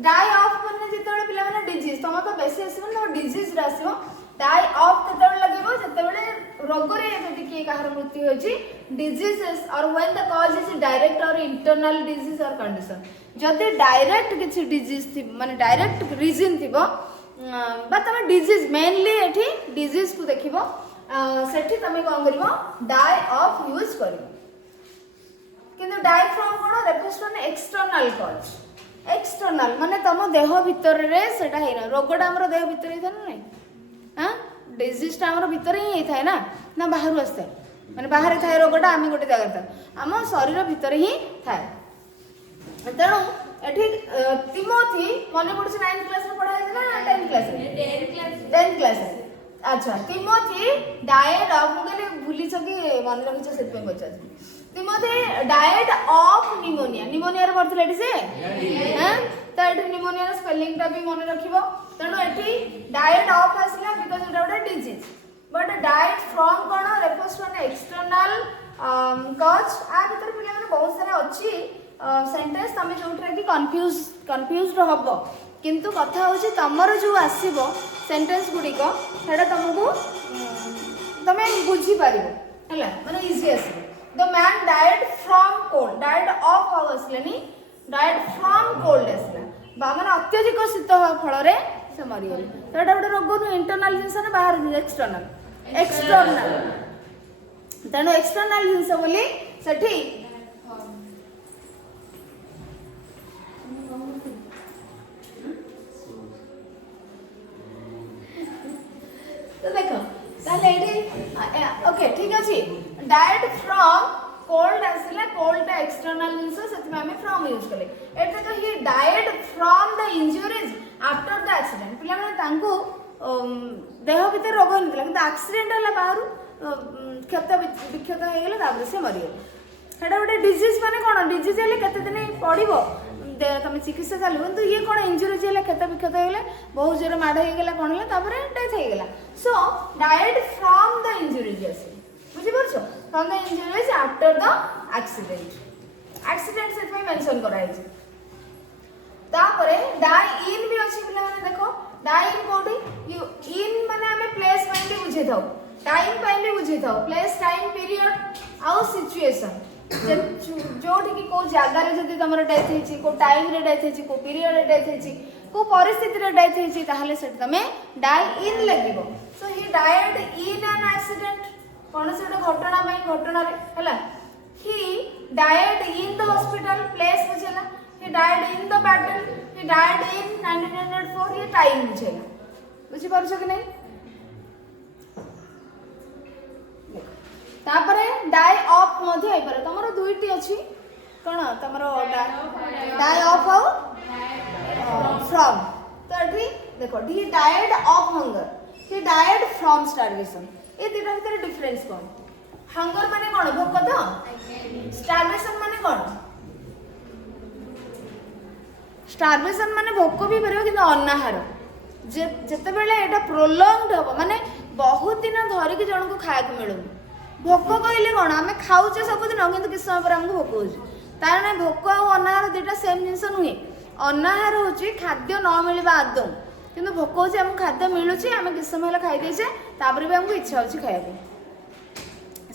डाई ऑफ मैंने जिते पे डिजीज तुम तो बेसी आसो तुम डिजीज आसो डाई ऑफ के लगे जिते रोगरे किए कहार मृत्यु होती डिजीजेस और when the cause is direct और इंटरनल डिजीज और कंडीशन जदि डायरेक्ट किसी डिजीज थी माने डायरेक्ट रीजन थी तुम डिजीज मेनली ये डिजीज को देख सेठी तुम कौन कर डाई ऑफ यूज कर किंतु डाई फ्रॉम कौन refers to external cause external माने तुम देह भितर रे सेटा हेना रोगटा हमर देह भितर ही था ना हां डिजीज टा हमर भितर ही होता है ना बाहर आसता है माने बाहर थाए रोगटा आम गोटे जगह था आम शरीर भितर ही थाए तेणु एठी तिमोथी मन पड़े 9th क्लास में पढ़ा है ना 10th क्लास में 10th क्लास अच्छा तिमोथी डाइट ऑफ मुझे भूली कि मन रखी से पचार Timothy died of pneumonia pneumonia रे पढ़थले एठी से हैं तो एठी निमोनिया रे स्पेलिंग टा भी मन रखिबो तेणु एठी डाइट ऑफ आसला बिकॉज़ इट गोटे डिजीज बट डाइट फ्रॉम कोन refers to an external cause आ भीतर पिला माने बहुत सारा अच्छी सेंटेंस तमे जोठरे कि कंफ्यूज्ड हबो किंतु कथा होची तमर जो आसीबो सेंटेंस गुडी को सेडा तुमको तमे बुझी पारिबो हला माने इजी आसीबो the man died from cold died of how असलेनी डाइड फ्रॉम कोल्ड असला माने अत्यधिक शीत फल रे से मरि गेले तो एटा गोटे रोग नु इंटरनल जिंस ना बाहर एक्सटर्नल तेणु एक्सटर्नल जिंस बोली सेठी तो देखो ताले ओके ठीक अछि डाइड फ्रॉम कोल्ड आसला कोल्ड एक्सटर्नल जिंस सेति में फ्रॉम यूज कले एटा तो ही died from the injuries after the accident पिला माने तांको देह भीतर रोग होनतला किंतु एक्सीडेंट हला बाहर क्षत विक्षत हो गेला तापर से मरि गेला सेटा गोटे डिजीज माने कोन डिजीज हेले केते दिन पड़िबो तुम चिकित्सा चलो किंतु ये कौन इंजुरी है क्षत विक्षत हो बहुत जोर माड़ होगा कौन है डेथ होगा so died from the injuries बुझीपार from the injuries after the accident से मेंशन कराई तापरे डाई इन भी अच्छी पिला माने देखो डाई इन कोडी इन माने हमें प्लेस में भी बुझे थाओ टाइम पे भी बुझे थाओ प्लेस टाइम पीरियड आउ सिचुएशन जोठी कि को जगह रे जदी तमरो डेथ हेची को टाइम रे डेथ हेची को पीरियड रे डेथ हेची को परिस्थिति रे डेथ हेची ताहले सेट तमे डाई इन लगिबो so he died in an accident कोन से घटना में घटना रे हला he died in the hospital place बुझेला he died in the battle he died in 1904 ये टाइम बुझेला बुझी परछो कि नहीं तापरे डाई ऑफ मध्ये आइ पारे तमरो दुईटी अछि कोन तमरो डाई ऑफ हाउ फ्रॉम तो एठी देखो he died of hunger he died from starvation ए तीटा भीतर डिफरेंस कोन हंगर माने कोन भोक तो स्टार्वेशन माने कोन स्टार्वेशन माने भोक भी परबो कि अनाहार जेते बेले एटा प्रोलॉन्ग्ड हो माने बहुत दिन धरि कि जण को खाए को मिलु भोक कहले कौन आम खाऊे सबुदिन कि किस समय पर आमको भोक हो तार भोक और अनाहार दुईटा सेम जिनस नुहे अनाहार हूँ खाद्य न मिलवा आदौ कि भोक हो खाद्य मिलूँ आम किस समय खाईदेचे तापर भी आमको इच्छा हो खाया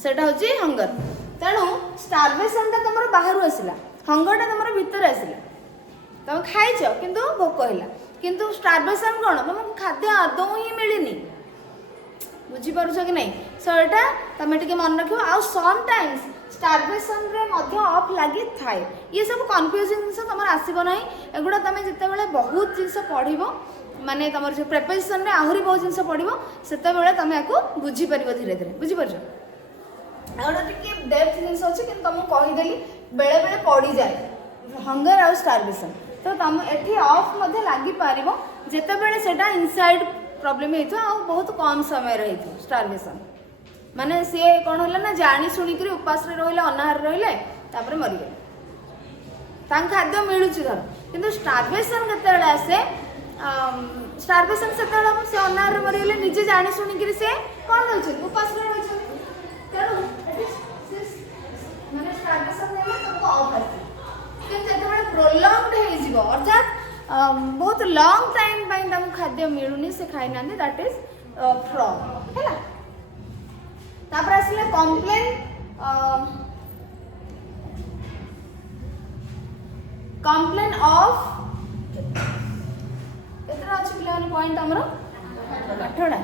से हंगर तेणु स्टार्वेशन टा तुम बाहर आसला हंगरटा तुम भितर आसला तुम खाइच किंतु भोक है किंतु स्टार्वेशन कौन तुमको खाद्य आदौ ही मिलनी बुझीपार कि नहीं सो यहाँ तुम टे मन रख आउ समटाइम्स स्टार्वेशन रे मध्य ऑफ लगी थाए ये सब कन्फ्यूजिंग जिन तुम आसना एगुड़ा तुम जिते बहुत जिन पढ़ माने तुम जो प्रिपरेशन रे आहरी बहुत जिन पढ़ो से तुम या बुझीपार धीरे धीरे बुझीपार गोटे टी डेप्थ जिन अच्छे कि तुमको कहीदेली बेले बेले पड़ जाए हंगर आउ स्टार्वेशन तो तुम ये ऑफ लगी पार जितेबाला से इनसाइड प्रॉब्लम हो बहुत कम समय रही स्टार्वेशन माने सी कौन है ना जानी शुणिक उपास रही अनाहार रही मरीगले खाद्य मिलूँ धर कि स्टार्वेशन के आसे स्टार्वेशन से से अनाहार मरीगले निजे जानी शुणिक सी कौन रही उपास रही माने स्टार्वेशन तुमको ऑफ आस प्रोलंगड हो अर्थात बहुत लॉन्ग टाइम तुमको खाद्य मिलूनी से खाई ना दैट इज फ्रॉग है तापर आसले कंप्लेन कंप्लेन ऑफ केतरा अछि पिलाने पॉइंट हमरो 8टा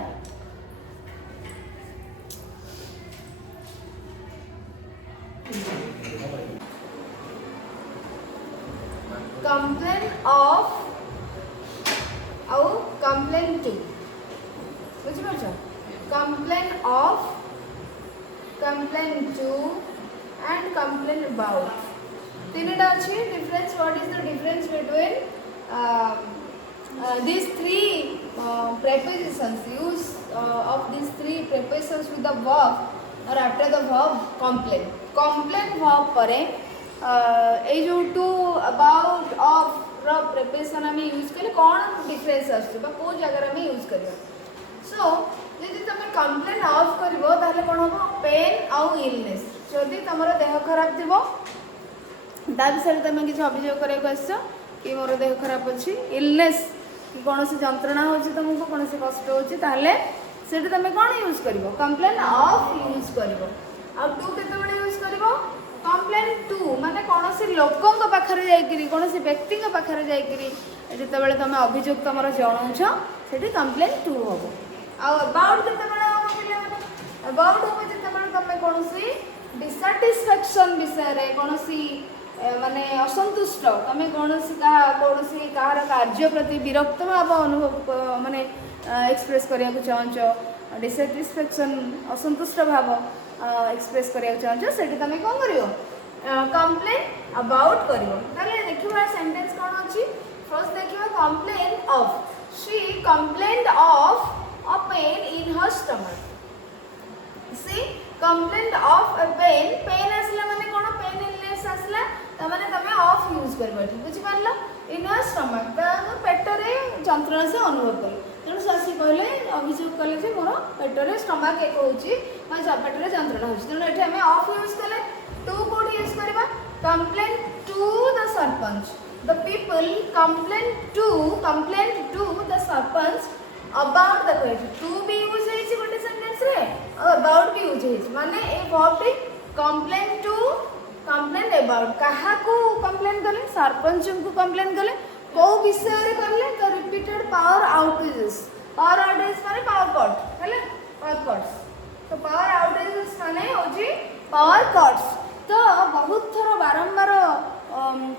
कंप्लेन ऑफ और कंप्लेन टू बुझी पाछ complain of complain to and complain about तीनटा अच्छी difference what is the difference between these three prepositions use of these three prepositions with the verb or after the verb complain complain verb परे ए जो टू अबाउट ऑफ र प्रिपरेशन आम यूज कले कौन डिफरेन्स आसो जगार आम यूज कर सो यदि तुम कंप्लेन ऑफ कर कौन हम पेन आउ इलनेस जदि तुम देह खराब थी ता विषय तुम किसी अभियोग कराया आस कि मोर देह खराब अच्छी इलनेस कि कौन जंत्रणा हो तुमको कौन कष्ट होते तुम कौन यूज कर कंप्लेन ऑफ यूज कर टू के यूज कर कंप्लेन टू माने कौन लोकों पाखे जाकि कौन व्यक्ति पाखे जाकि जितेबाला तुम अभियोग तुम जनाऊछ से कंप्लेन टू हम आउट के अबाउट हम जितेबाला तुम कौन डिसैटिस्फैक्शन विषय कौन माने असंतुष्ट तुम कौन कहार कार्य प्रति विरक्त भाव अनुभव माने एक्सप्रेस करने को चाहछ डिसैटिस्फैक्शन असंतुष्ट भाव एक्सप्रेस करने को चाहछ से तुम कौन कर कंप्लेन अबाउट कर देखा सेंटेंस कौन अच्छी फर्स्ट देखा complain of she complained of a pain in her stomach she complained of a pain pain आसला माने कौन पेन इलनेस आसला तमाने तमे ऑफ यूज करबा बुझी पारला इन हर स्टमक पेटरे जंत्रणा से अनुभव कर तेणु सासी कहले अभियोग कले मोर पेटरे स्टमक एक होची पेटरे जंत्रणा होची तेणु एठी हमें ऑफ यूज कले टू कोड यूज करबा complain to the sarpanch the people complain to the sarpanch about the question to भी यूज होईची गोटे सेंटेंस रे अबाउट भी यूज होईची माने ए वर्ब टी कंप्लेन टू कंप्लेन अबाउट कहा को कंप्लेन कले सरपंच को कंप्लेन कले को विषय रे करले तो रिपीटेड पावर आउटेजेस माने पावर कट हैले पावर कट्स तो पावर आउटेजेस माने होची पावर कट्स तो बहुत थर बारंबार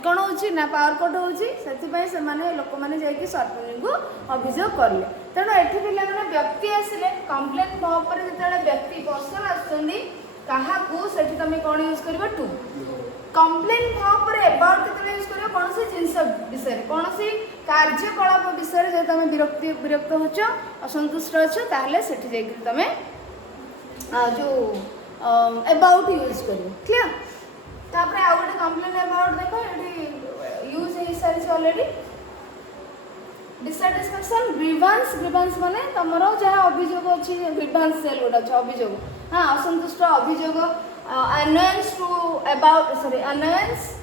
कौन होची ना पावर कट होची से माने लोक माने जाई सरपंच को अभियोग करले तेणु एठी पिला माने व्यक्ति आसिले कंप्लेन पर जेतेले व्यक्ति पर्सन आसुंदी कहा को सेठी तमे कौन यूज करबो टू कंप्लेन पर अबाउट केते यूज करबो कौन से जिंस विषय कौन से कार्यकलाप विषय जे तमे विरक्त होछ असंतुष्ट होछ ताहले सेठी जाई तमे जो अबाउट यूज करबो क्लियर तापर आ गोटे कंप्लेन अबाउट देखो एठी यूज हे सारी ऑलरेडी डिसैटिस्फैक्शन ग्रीवांस माने तमरो जहा अभियोग अछि ग्रीवांस सेल गोटा छ अभियोग हां असंतुष्ट अभियोग अनोयंस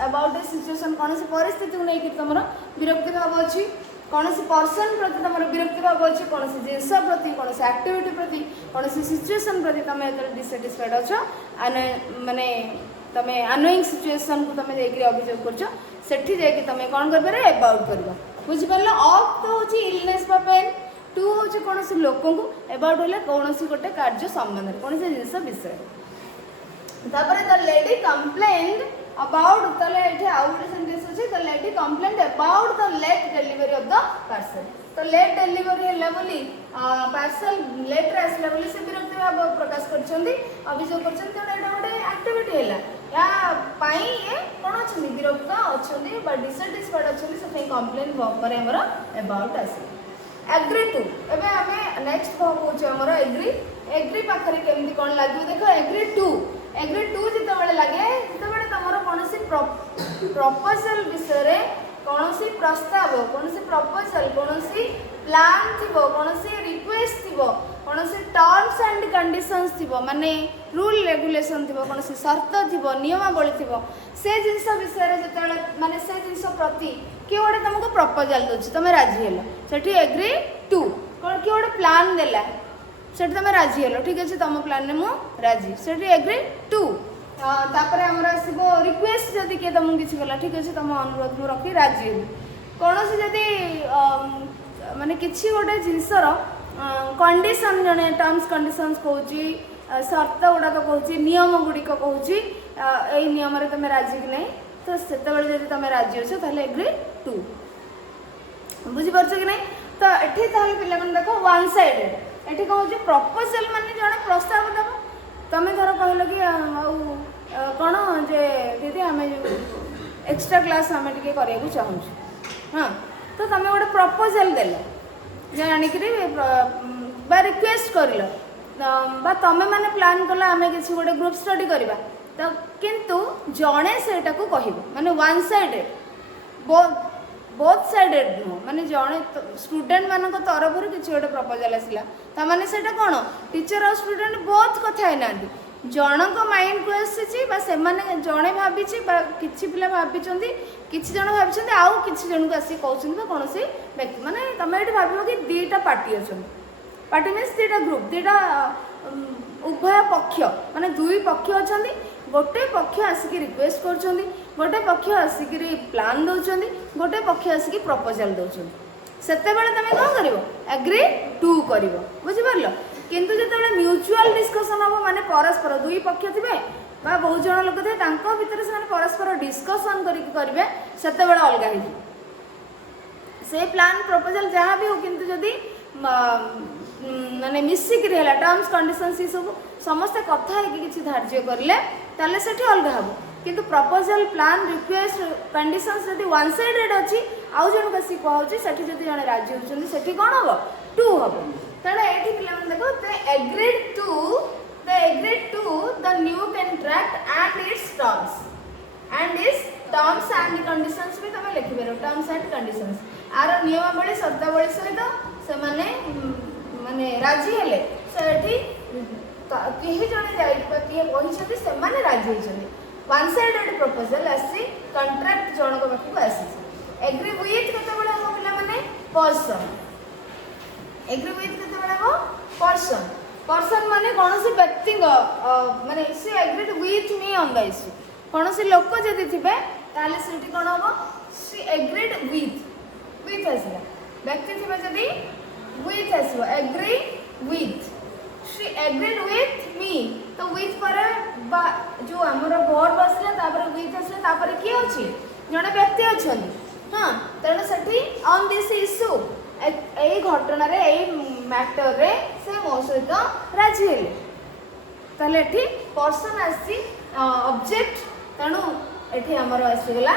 अबाउट ए सिचुएशन कौन सी परिस्थिति को लेकिन तुम विरक्ति भाव अच्छी कौन सी पर्सन प्रति तुम विरक्ति भाव अच्छी कौन सी जिनस प्रति कौन सी एक्टिविटी प्रति कौन सी सिचुएशन प्रति तुम डिसैटिस्फाइड अच्छ माने तुम अनोइंग सिचुएशन को तुम जाकि अभियोग कर तुम कौन कर एबाउट कर बुझिपार अफ तो हूँ इलनेस पेन टू हूँ कौन लोक एबाउट है कौन गोटे कार्य संबंध कौन जिनस विषय द लेडी कंप्लेन्ड अबाउट ये आउ गोटे सेंटेंस अच्छे the lady complained about the late delivery of the parcel तो लेट डिलीवरी है बोली पार्सल लेट आसला बोली से विरक्ति भाव प्रकाश कर अभियोग कर गोटे एक्टिविटी है या ये कौन अच्छा विरक्त अच्छा डिसटिस्फाइड अच्छा से कंप्लेन पर अबाउट आस एग्री टू एबे हमें नेक्स्ट कौन कौन एग्री एग्री पाखे केमती कौन लगे देख एग्री टू जिते लगे जिते तुम कौन प्रपोजल विषय कौन प्रस्ताव कौन प्रपोजल कौन प्लान थी कौन रिक्वेस्ट थी कौन टर्म्स एंड कंडीशंस थी माने रूल रेगुलेशन थी कौन शर्त थी नियमावली थी से जिनस विषय जो माने से जिनस प्रति किए गोटे तुमको प्रपोजल दूसरी तुम राजी हेल से एग्री टू कौन किए गोटे प्लान देला से तुम राजी हेल ठीक अच्छे तुम प्लान मु राजी से एग्री टू तापर आमर आसो रिक्वेस्ट जदि किए तुमको किसी गला ठीक अच्छे तुम अनुरोध मुझे रखी राजी हेली कौन जदि माने किसी गोटे जिनसर कंडीशन जड़े टर्म्स कंडीशंस कौच शर्त गुड़ाक कौच नियम गुड़िक कौच यही नियम तुम राजी कि नहीं तो से जब तुम राजी अच्छे ताहले एग्री टू बुझीपार कि नहीं तो ये पे देख वन साइडेड ये कौन प्रपोजल माने जड़े प्रस्ताव देव तुम धर कहल कि कौन जे दीदी आम एक्स्ट्रा क्लास आम टे कराया चाहूँ हाँ तो तुम गोटे प्रपोजल देल जाणिक रिक्वेस्ट कर तुम मैंने प्लान कल आम किसी गोटे ग्रुप स्टडी करवा तो किंतु जड़े से कह माने वन साइडेड बोथ साइडेड नुह माने जड़े स्टूडेंट मान तरफ किसी गोटे प्रपोजल आसला तो मैंने से कौन टीचर और स्टूडेंट बहुत कथा ना जनक माइंड को आसी जड़े भावी कि पिला भावी किसी जन भावी आउ किसी जन को आसिक कहते कौन व्यक्ति माने तुम ये भाव कि दीटा पार्टी अच्छा पार्टी मीन्स दीटा ग्रुप दीटा उभय पक्ष माने दुई पक्ष अच्छा गोटे पक्ष आसिक रिक्वेस्ट कर गोटे पक्ष आसिक प्लान दौरान गोटे पक्ष आसिक प्रपोजल दौरान से तुम कौन कर एग्री टू कर बुझिपार किंतु जो म्यूचुअल डिस्कसन हम माने परस्पर दुई पक्ष थे बहुत जन लोक थे भीतर से परस्पर डिस्कसन करेंगे से अलग से प्लान प्रपोजल जहाँ भी हो किंतु जदि माने मिसिक टर्म्स कंडीशन ये सब समस्ते कथा कि धार्य करें से अलग हम किंतु प्रपोजल प्लान रिक्वेस्ट कंडीशंस जब वन साइडेड अच्छी आउ जन को कहे से जन राजी होती से कौन हम टू हम तेना ये पे देखो agreed to the new contract and its terms and conditions भी तुम लिखिपार टर्म्स एंड कंडीशंस आर नियमावली शब्दावली सहित से माने राजी हेले से कहीं जड़े किए कहते से राजी होती वन साइडेड प्रपोजल आसी कंट्रैक्ट जनक पाखक आसी एग्री विथ केतबेले हम पिला माने पर्सन एग्री विथ केतबेले हम पर्सन माने कौन से व्यक्ति माने she agreed with me on the issue कौन से लोक जदि थिबे ताले सेठी कोन हो सी एग्रीड विथ आसला व्यक्ति थिबे जदि विथ आसो agree with she agreed with me तो विथ पर जो आमर वर्ब आसला तापर विथ आसला तापर किए अछि जने व्यक्ति अछन हां तेणु सेठी ऑन दिस इश्यू ए घटना रे ए मैटर रे से मो सहित राजी हेले ताले एठी पर्सन आसी ऑब्जेक्ट तेणु एठी आमर आसीगला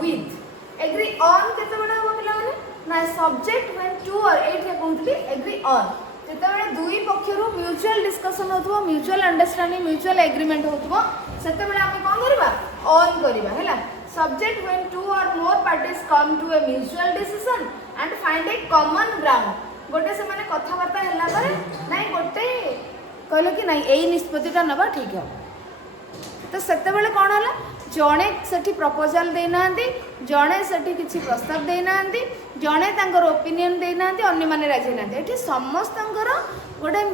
विथ एग्री ऑन केते बडा हो पिला माने ना सब्जेक्ट व्हेन टू और एठी कहतली एग्री ऑन जिते दुई पक्षर म्यूचुअल डिस्कसन हो म्यूचुअल अंडरस्टैंडिंग म्यूचुअल एग्रीमेंट हो से आम कौन करवा ऑन करवा है सब्जेक्ट व्हेन टू और more parties come to a mutual decision and find a common ground गोटे से माने कथबार्ता है ना गोटे कहल कि नहीं यही निष्पत्तिटा नवा ठीक है तो से कौन है जड़े से प्रपोजल देना जड़े से किसी प्रस्ताव देना जड़े ओपिनियन देना अन्य मैंने राजी ना ये समस्त गोटे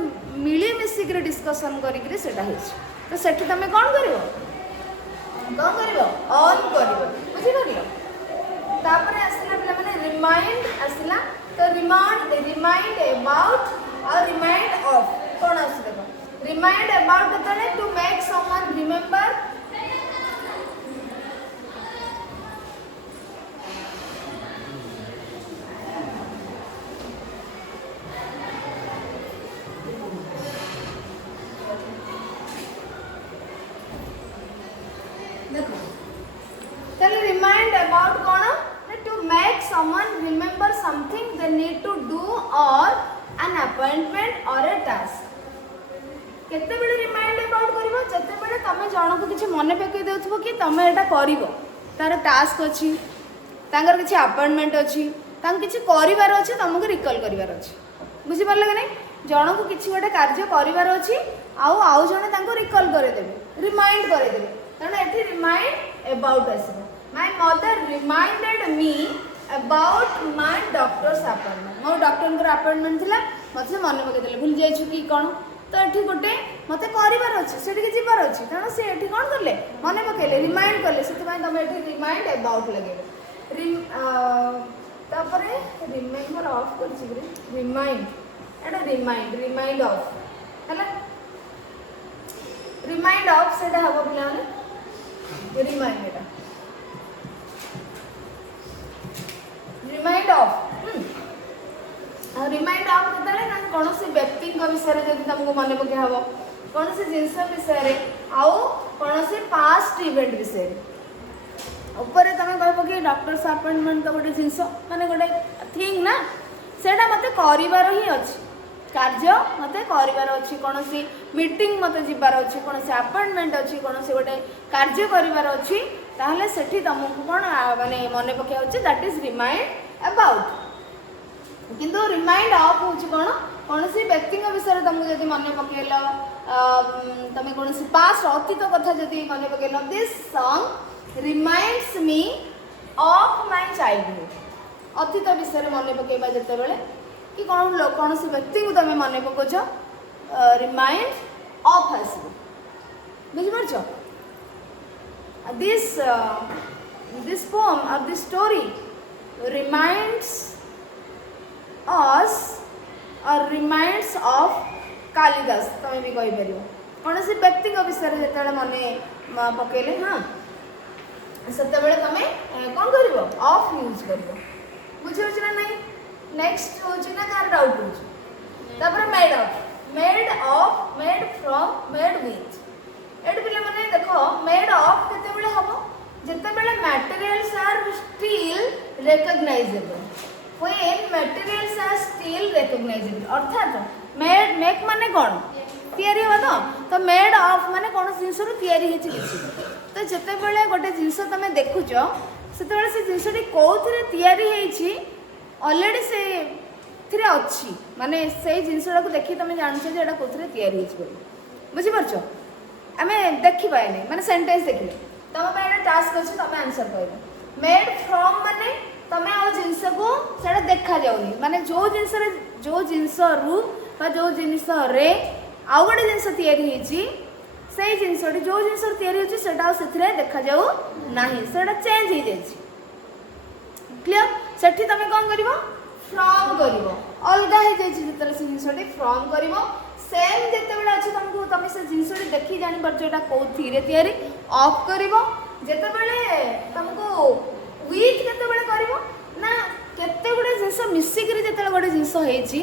मिलीमिशिक डिस्कसन करके तो से तुम कौन कर कौन करिवो ऑन करिवो बुझी परलो तापर आसला पिला माने रिमाइंड आसला तो रिमाइंड अबाउट और रिमाइंड ऑफ कौन आस देखो रिमाइंड अबाउट कतले टू मेक समवन रिमेंबर देखो रिमाइंड अबाउट कौन to make someone remember something they need to do और एन अपॉइंटमेंट और ए टास्क केते बेले रिमाइंड अबाउट करिवो जते बेले तमे जण को किछि मने पकई देउथबो कि तमे एटा करिवो तार टास्क अछि तांगर किछि अपॉइंटमेंट अछि तांग किछि करिवार अछि तमको रिकॉल करिवार अछि बुझि परले कि नै जण को किछि गोटे कार्य करिवार अछि आउ जणे तांको रिकॉल करे देबे रिमाइंड करे देबे तने एठी रिमाइंड अबाउट आसी my mother reminded me about my doctors appointment मो डॉक्टर को अपॉइंटमेंट थिला मते मने पकई देले भूल जाय छु कि कोन तो ये गोटे मत कर जीवार अच्छे तेणु सी ये कौन कले मन पकड़े रिमाइंड कले से तुम ये रिमाइंड अबाउट लगे रिमेम्बर ऑफ कर रिमाइंड एटा रिमाइंड ऑफ है रिमाइंड ऑफ से हम पे remind Etah remind of remind of केतले ना कौन सी व्यक्ति विषय जब तुमको मन पके हम कौन सी जिनस विषय आउ कौन सी पास्ट इवेंट विषय ऊपर तुम कह कि डॉक्टर्स अपॉइंटमेंट तो गोटे जिनस माने गोटे थिंग ना सेटा मते करिवार ही अछि कार्य मते करिवार अछि कौन सी मीटिंग मते जिबार अछि कौन सी अपॉइंटमेंट अछि कौन सी गोटे कार्य करिवार अछि ताहले सेठी तुमको कोन माने मन पके अछि दैट इज रिमाइंड अबाउट किंतु रिमाइंड ऑफ होची कौन सी व्यक्ति विषय तुमको जब मन पकल तुम कौन सी पास्ट अतीत कथा जब मन पकल this song reminds me of my childhood अतीत विषय मन पकेबा जते बेले कि कौन सी व्यक्ति को तुम मन पकोच रिमाइंड ऑफ आसो बुझिपारछ दिस पोएम और this story reminds us or reminds of Kalidas तुम भी कही पार कौन सी व्यक्ति विषय जो मन पकेले हाँ से तुम कौन कर ऑफ यूज कर बुझे ना नहीं नेक्स्ट हूँ ना कार डाउट हो मेड फ्रॉम मेड विथ एट पे मैंने देख मेड ऑफ केते हम जिते materials are still recognizable when materials are still recognizable अर्थात मेक माने कौन तैयारी हो तो मेड ऑफ माने कौन जिनस तैयारी होती तो जिते बड़े गोटे जिनस तुम देखुच से जिनसटी कौन तैयारी ऑलरेडी से अच्छी माने से जिनसा को देखी तुम जान जो कौन तैयारी बुझीपार आम देखा माने सेंटेंस देखिए तुम टास्क अच्छे तुम आंसर कह मेड फ्रॉम माने तमें आ जिनस को सेटा देखा जाऊनी माने जो जिनस रु जो जिनस रे आउ गोटे जिनस तैयारी होती से जिनसटी जो जिनस तैयारी होती सेटा से देखा जाऊ नाही सेटा चेंज हो जाए क्लियर सेठी तमें कौन करिवो फ्रॉम करिवो अलग हो जाए जिते से जिनसटी फ्रॉम करिवो सेम जिते बेले अच्छे तुमको तुम से जिनसटी देखी जानी पारछ एटा कोथीरे तैयारी ऑफ करिवो जेते बेले तुमको विथ केते बेले करिवो ना केते गुडे जिंस मिसिकरी जेते गोटे जिंस हेची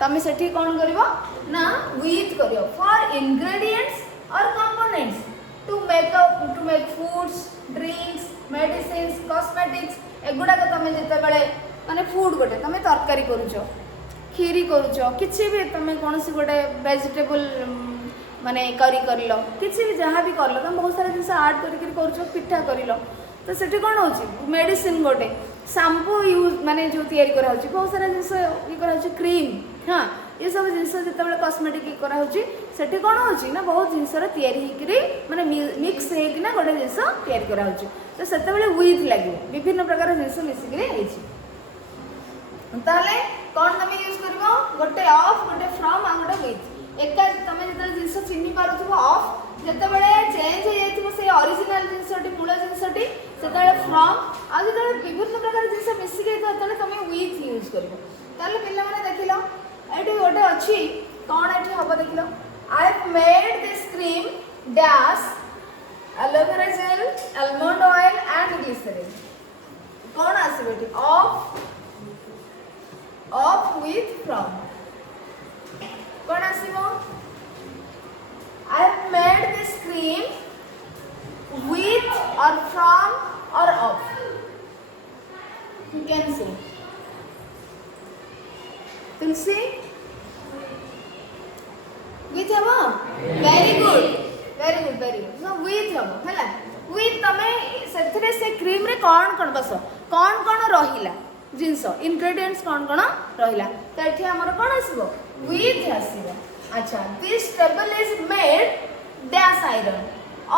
तमे सेठी कोन करिवो ना विथ करियो फॉर इंग्रेडिएंट्स और components to make foods drinks medicines cosmetics एगुडा को तमे जेते बेले माने फूड गोटे तमे तरकारी करूछो खीरी करूछो किछि भी तमे कोनसी गोटे वेजिटेबल माने करी करलो किछि भी जहां भी करलो तमे बहुत सारा जिंस ऐड करी करूछो पिठा करलो तो सेठी कौन हो मेडिसिन गोटे शैम्पू यूज माने जो तैयारी करा होची बहुत सारा जिंस ये करा होची क्रीम हाँ ये सब जिंस जिते बड़े कॉस्मेटिक ये करा होची सेठी कौन होची ना बहुत जिंस तैयारी हेकरी माने मिक्स हेकि ना गोटे जिंस तैयारी करा होची तो सेते बेले विथ लागिवो विभिन्न प्रकार जिंस मिसिकरी हेची ताले कौन तमे यूज करबो गोटे ऑफ गोटे फ्रॉम आ गोटे विथ एका तमे जते जिंस चिन्ही पारुथबो ऑफ ଯେତେବେଳେ ଚେଞ୍ଜ ହେଇଯାଇଥିବ ସେଇ ଅରିଜିନାଲ ଜିନିଷଟି ମୂଳ ଜିନିଷଟି ସେତେବେଳେ ଫ୍ରମ୍ ଆଉ ଯେତେବେଳେ ବିଭିନ୍ନ ପ୍ରକାର ଜିନିଷ ମିଶିକି ହେଇଥିବ ସେତେବେଳେ ତମେ ୱିଥ୍ ୟୁଜ୍ କରିବ। ତାହେଲେ ପିଲାମାନେ ଦେଖିଲ ଏଠି ଗୋଟେ ଅଛି କ'ଣ ଏଠି ହବ ଦେଖିଲ I have made this cream dash aloe vera gel almond oil and glycerin କ'ଣ ଆସିବ ଏଠି of with from କ'ଣ ଆସିବ I have made this cream with or from or of you can say Tulsi with habo very good so with habo hala with tame sethre se cream re kon baso kon rahila genus ingredients कौन कौन रहिला तो एठी हमर कोन आसीबो विथ आसीबो अच्छा this table is made dash iron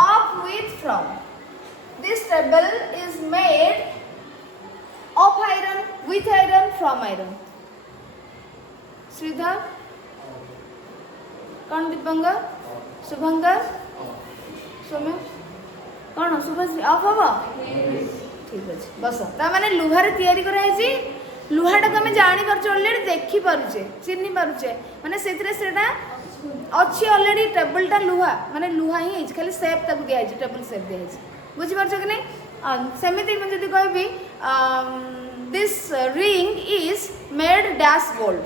of with from this table is made of iron with iron from iron Shridhar कौन दीपंगा शुभंकर सोम्य कौन शुभश्री ऑफ हबो ठीक अच्छे बस ताने लुहार तैयारी कराई लुहाटा को आम जापर अलरेडी देखी पारे चिन्ह पारे माने से अच्छी अलरेडी टेबलटा लुहा माने लुहा ही खाली सेप ताको दिया टेबल सेप दिया बुझीपार कि नहीं सेमती मुझे कहबी this ring is made dash gold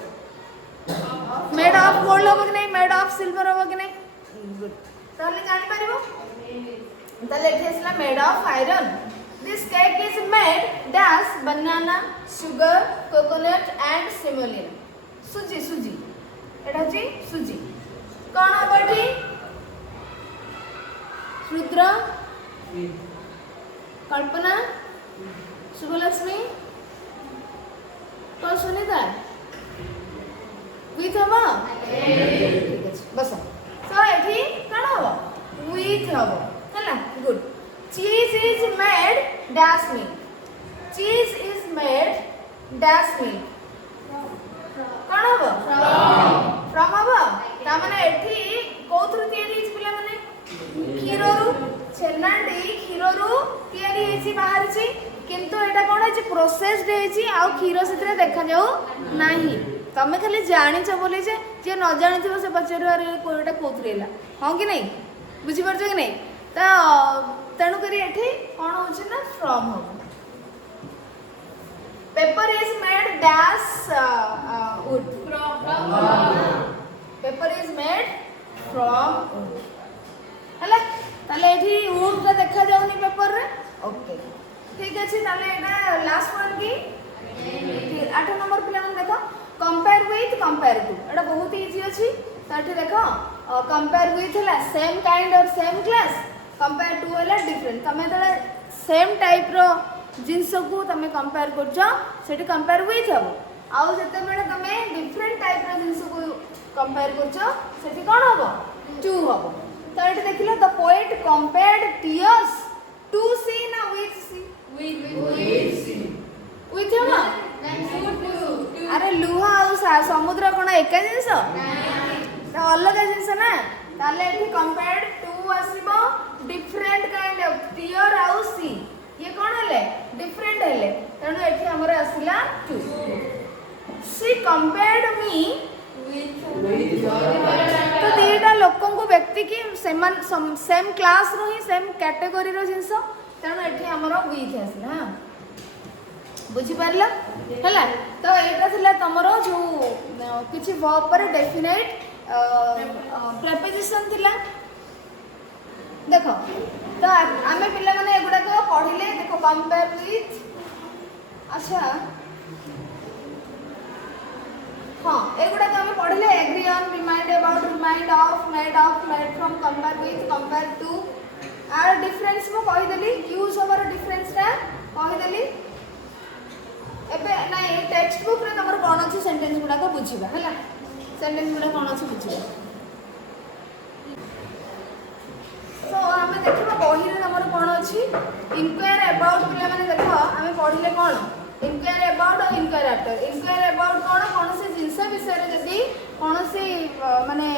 made of gold हम कि नहीं मेड ऑफ सिल्वर हम कि नहीं ताले जानि पारिबो ताले एठी आसला made of iron This cake is made dash banana, sugar, coconut and semolina. Suji एटा जी सुजी कौन हबटी रुद्र कल्पना शुभलक्ष्मी कौन सुनीता विथ हबो ठीक अछि बस तो एठी कौन हबो विथ हबो हला good Cheese is made dash milk. Cheese is made dash milk. कौन हबो from हबो ता माने एठी कोथरु तयारी हिच पिला माने खीररु छेनाडी खीररु तयारी हिची बाहर छी किंतु एटा कोन है प्रोसेस्ड हेची आ खीर सेतरे देखा जाऊ नाही तमे खाली जानि छ बोली जे न जानि थबो से पचारो अरे कोटा कोथरेला हां कि नहीं बुझी परछ कि नहीं तो तेणु करी एठी कौन होची ना फ्रॉम हो paper is made dash would paper is made from would हला ताले एठी वुड का देखा जाउनी पेपर रे ओके ठीक अछि ताले एटा लास्ट वन की 8 नंबर पिला मन देखो कंपेयर विथ कंपेयर टू एटा बहुत इजी अछि तो एठी देखो कंपेयर विथ हला सेम काइंड और सेम क्लास कंपेयर टू है डिफरेंट तमें जो सेम टाइप रो जिनस को तमें कंपेयर कर कंपेयर विथ हम आउ जिते बड़े तमें डिफरेंट टाइप रो जिनस को कंपेयर कर कौन हम टू हम तो ये देख the poet compared tears to sea ना विथ सी विथ हम अरे लुहा आउ समुद्र कौन एक जिनस अलग जिनस ना ताले एठी कंपेयर्ड टू आसीबो डिफरेंट काइंड ऑफ टीयर आउ सी ये कौन हेले डिफरेंट हेले तेणु एठी हमर आसिला टू सी कंपेयर्ड मी तो दीटा लोकों को व्यक्ति की सेम क्लास रो ही सेम कैटेगरी रो जिंस तेणु एठी हमर विथ आसिला हां बुझी पारला हला तो एटा थिला तमरो जो किछि वर्ब पर डेफिनेट प्रेपोजिशन थिला देखो तो आम पिला माने एगुड़ा को पढ़िले देखो कंपेयर विथ अच्छा हाँ एगुड़ा को आम पढ़िले agree on remind about remind of made from compare with compare to आर डिफरेंस मो कहि देली यूज ओवर डिफरेंस टा कहि देली एबे नाही टेक्स्ट बुक रे तमर कोन अछि सेंटेंस गुडा को बुझिबा हला सेंटेंस गुडा कोन अछि बुझिबा तो आम देखा बही नंबर कौन अच्छी इनक्वायर अबाउट पिला माने देख आम पढ़ले कौन इनक्वायर अबाउट और इनक्वायर आफ्टर इनक्वायर अबाउट कौन कौन से जिनस विषय जदि कौन से माने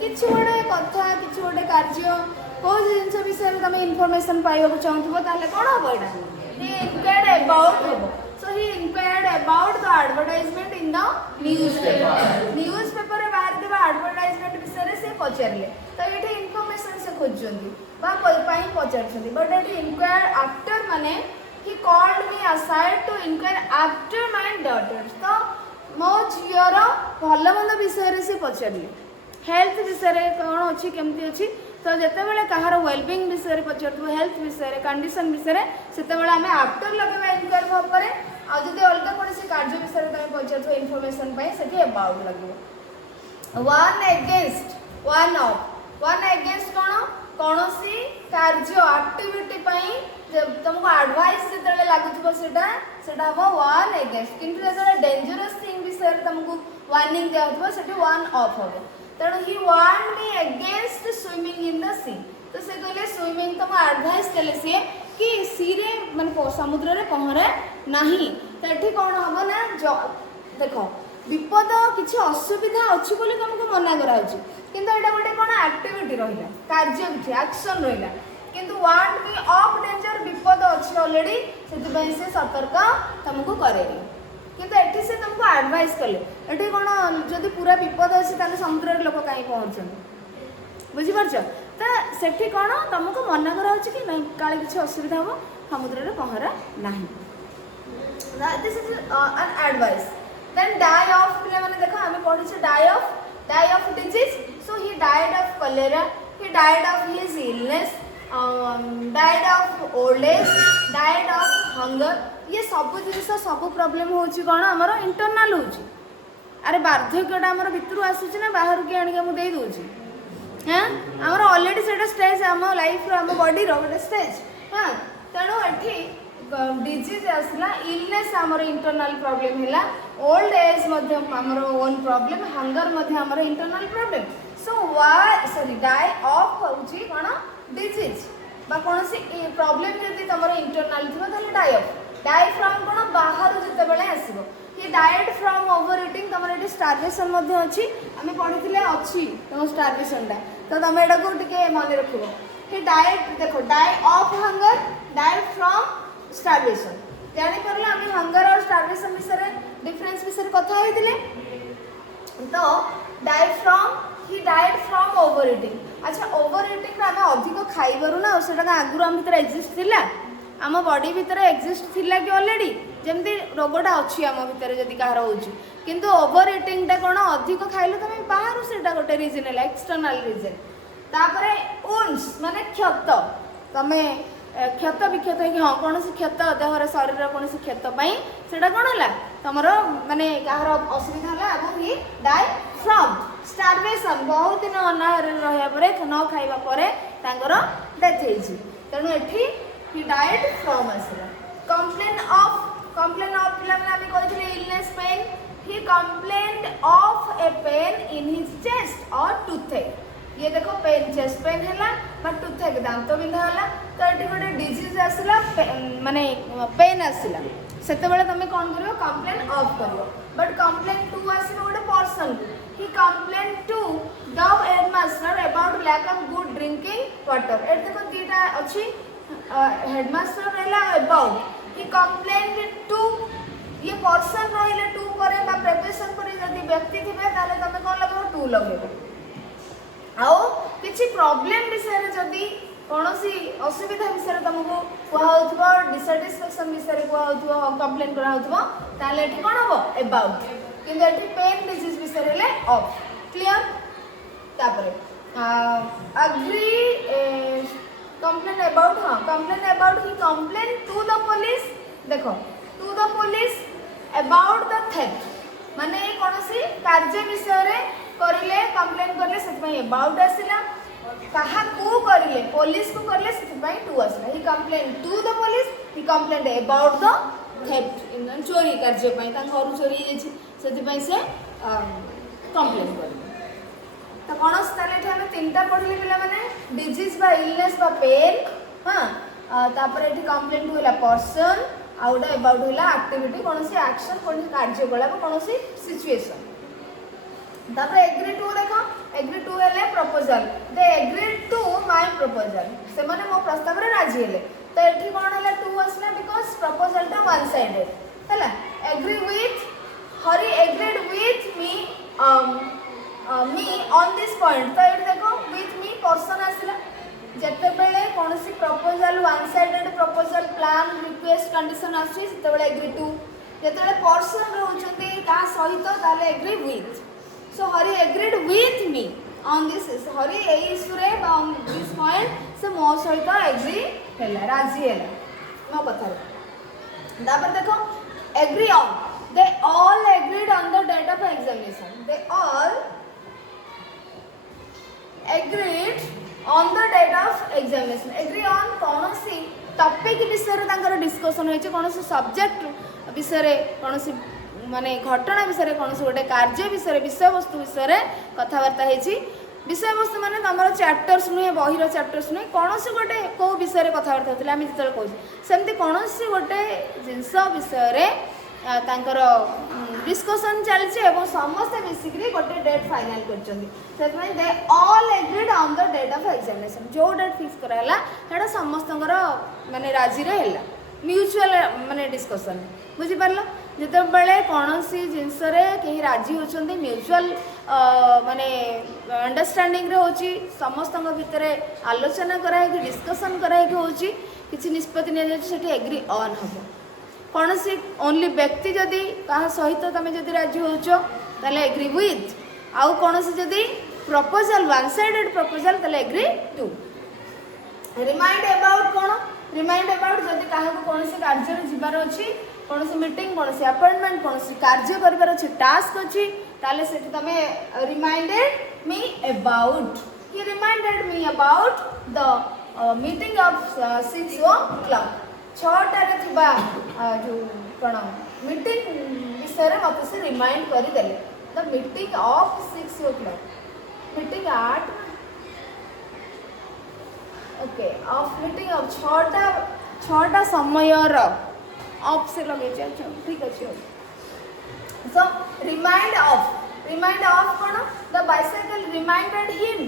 किसी गोटे कथा किसी गोटे कार्य कौ जिन विषय में तुम इनफॉरमेशन पाइबा चाहूब ताले कौन हम यहाँ he inquired about हम so he inquired about the advertisement in the newspaper रे बाहर देबा advertisement विषय से पचारले तो ये इनफॉरमेशन से खोजछंती बा पई पचारछंती बट ये inquired after माने he called me aside to inquire after my daughters तो मो झीर भल मंद विषय से पचारे हेल्थ विषय कौन अच्छी केमती अच्छी तो जिते बड़े कहार वेलबिंग विषय पचार हेल्थ विषय कंडीशन विषय से आम आफ्टर लगे इनक्वायर भाव आदि अलग कौन कार्य विषय तुम पचार इनफॉरमेशन से अबाउट लगे वन एगेन्स्ट कौन सी कार्य एक्टिविटी तुमको एडवाइस जो लगुव से हम वन एगेन्स्ट किंतु जो डेंजरस थिंग विषय तुमको वार्निंग दिया से वन ऑफ हम तेणु he warn me against swimming in the sea तो से कहले स्विमिंग तुम एडवाइस देले सी कि सी रे माने समुद्र रे पहरे नहीं तो एठी कौन हम ना देख विपद किसी असुविधा अच्छी बोली तुमको मना कराउची किंतु एटा गोटे कौन एक्टिविटी रहिला कार्य किछि एक्शन रहिला किंतु वार्न मी ऑफ डेंजर विपद अच्छी ऑलरेडी से से सतर्क तुमको करेली किंतु एठी से तुमको एडवाइस कले एठी कौन जदि पूरा विपद अच्छी ताले समुद्र रे लोक कहीं पहुँचन बुझी पारछ तो सेठी कौन तुमको मना कराउची कि नहीं काले किसी असुविधा हो समुद्र रे पहरा नहीं this is an advice then die of पिले माने देखो हमें पढ़ी छे die of disease so he died of cholera he died of his illness died of old age died of hunger ये सब जिन सब प्रॉब्लम होची कौन आमर इंटरनल होची अरे वार्धक्यटा आमर भितर आसूची ना बाहर के आनिक मुझे दे दूची हाँ आमर ऑलरेडी से स्टेज आम लाइफ आम बॉडी गोटे स्टेज हाँ तेणु ये डिजीज आसला इलनेस आमर इंटरनल प्रॉब्लम है ओल्ड एज आमर ओन प्रॉब्लम हंगर आमर internal problem so sorry die of होची कौन डिजीज बा कौन सी प्रॉब्लम जब तुम इंटरनल थी डाई फ्रॉम कौन बाहर जिते आसो ही डाइड फ्रॉम ओवर इटिंग तुम ये स्टार्वेशन अच्छी आम पढ़ी अच्छी तुम स्टार्वेशनटा तो तुम यहाँ टे मन रख ही डाइड देख die of hunger died from starvation जापर आम हंगर और स्टार्वेशन विषय डिफरेंस विषय कथा होते तो die from he died from overeating अच्छा ओवर इटिंग आम अधिक खाइबार ना से आगुरी आम भर एक्जिस्ट थिला आम बॉडी भितर एक्जिस्ट थिला कि ऑलरेडी जमती रोगटा अच्छी आम भितर जदि कहार होची किंतु ओवर इटिंगटा कौन अधिक खाइल तुम बाहर से गोटे रिजन है एक्सटर्नाल रिजन तापरे उन्स माने क्षत तुम क्षत विक्षत है हाँ कौन सी क्षत देहर शरीर कौन सी क्षत से कौन है तुम माने कहार असुविधा है ही डाई फ्रॉम स्टार्वेशन बहुत दिन अनाहार रहा न खाइबा डेथ होती तेणु ये ही डाइड फ्रॉम आसला कंप्लेन ऑफ पे illness pain he complained of a pain in his chest और टूथेक ये देखो पेन चेस्ट पेन है टूथेक दांत बिंधा है तो ये गोटे डिजीज आसला माने पेन आसला से तुम कौन कर कंप्लेन ऑफ कर बट कंप्लेन टू आस गोटे person he complained to the headmaster about lack of good drinking water ए देखो दीटा अच्छी हेडमास्टर रहला about he complained to ये पर्सन रहिले टू करे बा प्रिपरेशन करे यदि व्यक्ति थिबे ताले तमे कोन लगबो टू लगेबो आउ किछि प्रॉब्लम विषय रे जदि कोनोसी असुविधा विषय तुमको कुआ होथबो डिसैटिस्फैक्शन विषय कुआ होथबो कंप्लेन करा होथबो ताले एठी कोन होबो अबाउट किंतु एठी पेन डिजीज विषय रे ऑफ क्लियर तापरे अग्री कंप्लेन अबाउट हां complain about he complain to the police देखो to the police about the theft माने कोनोसी कार्य विषय रे करिले कंप्लेन करले सेति अबाउट आसिला कहा को करिले पुलिस को करले सेति टू आसिला he complain to the police he complain about the theft in चोरी कार्य पई ता घर चोरी जेछि सेति से कंप्लेन कर तो कौन ताले हम तीनटा पढ़ले पिला माने डिजीज बा इलनेस बा पेन हाँ तापर एठी कंप्लेन होइला पर्सन आउडा अबाउट होइला एक्टिविटी कौन सी एक्शन कौन सी कार्यकलाप कौन सी सिचुएशन तापर एग्री टू देखो एग्री टू हेले proposal they agree to my proposal से माने मो प्रस्ताव रे राजी हेले तो एठी कोन हेले टू आसला बिकॉज़ प्रपोजल टा वन साइडेड हैला agree with Hari agreed with me on this point तो एठी देखो विथ मी पर्सन आसला जते बेले कोनसी proposal one sided proposal plan request condition आसी सेते बेले एग्री टू जते बेले पर्सन रहउछते का सहित ताले agree with so Hari agreed with me on this Hari ei issue re on this point se mo saita agree hela raji hela mo katha तापर देखो agree on they all agreed on the date of examination they all agreed on the date of examination agree on कोनोसी टॉपिक विषय रे तांकर डिस्कशन होइछ कोनोसी सब्जेक्ट विषय रे कोनोसी माने घटना विषय कौन गोटे कार्य विषय विषय वस्तु विषय कथबार्ता विषय वस्तु माने तुम चैप्टर्स नुहे बहिर चैप्टर्स नुहे कौन गोटे कौ विषय कथबार्ता होता आम जो कौन सेमती कौन गोटे जिनस विषय डिस्कसन चलती समस्ते मिसिक गोटे डेट फाइनाल कर दे all agreed on the date of examination जो डेट फिक्स कराला समस्त माने राजी रे हैला म्यूचुअल माने डिस्कसन बुझी पारलो जिते बेले कौन सी जिनस कहीं राजी होती म्यूचुअल माने अंडरस्टैंडिंग रे होची समस्त भितर आलोचना कराई डिस्कसन कराई होची किसी निष्पत्ति नि जाय सेठी एग्री ऑन हम कौन सी ओनली व्यक्ति जदि कहा सहित तुम जदि राजी होचो ताले एग्री विथ आउ कौन सी जदि प्रपोजल वन साइडेड प्रपोजल ताले एग्री टू रिमाइंड अबाउट कौन रिमाइंड अबाउट जदि कहा कौन सी कार्य रे जिबार अछि कौन सी मीटिंग कौन सी अपॉइंटमेंट कौन सी कार्य करिवार अछि टास्क अछि ताले सेठी तमे reminded me about he reminded me about the meeting of 6 o'clock 6टा रे थिबा जो कोन मीटिंग विषय रे मते से रिमाइंड करि देले the meeting of 6 o'clock meeting 8 okay of meeting of 6टा समय रो ऑफ से लगे ठीक अच्छे सो रिमाइंड ऑफ कौन the bicycle reminded him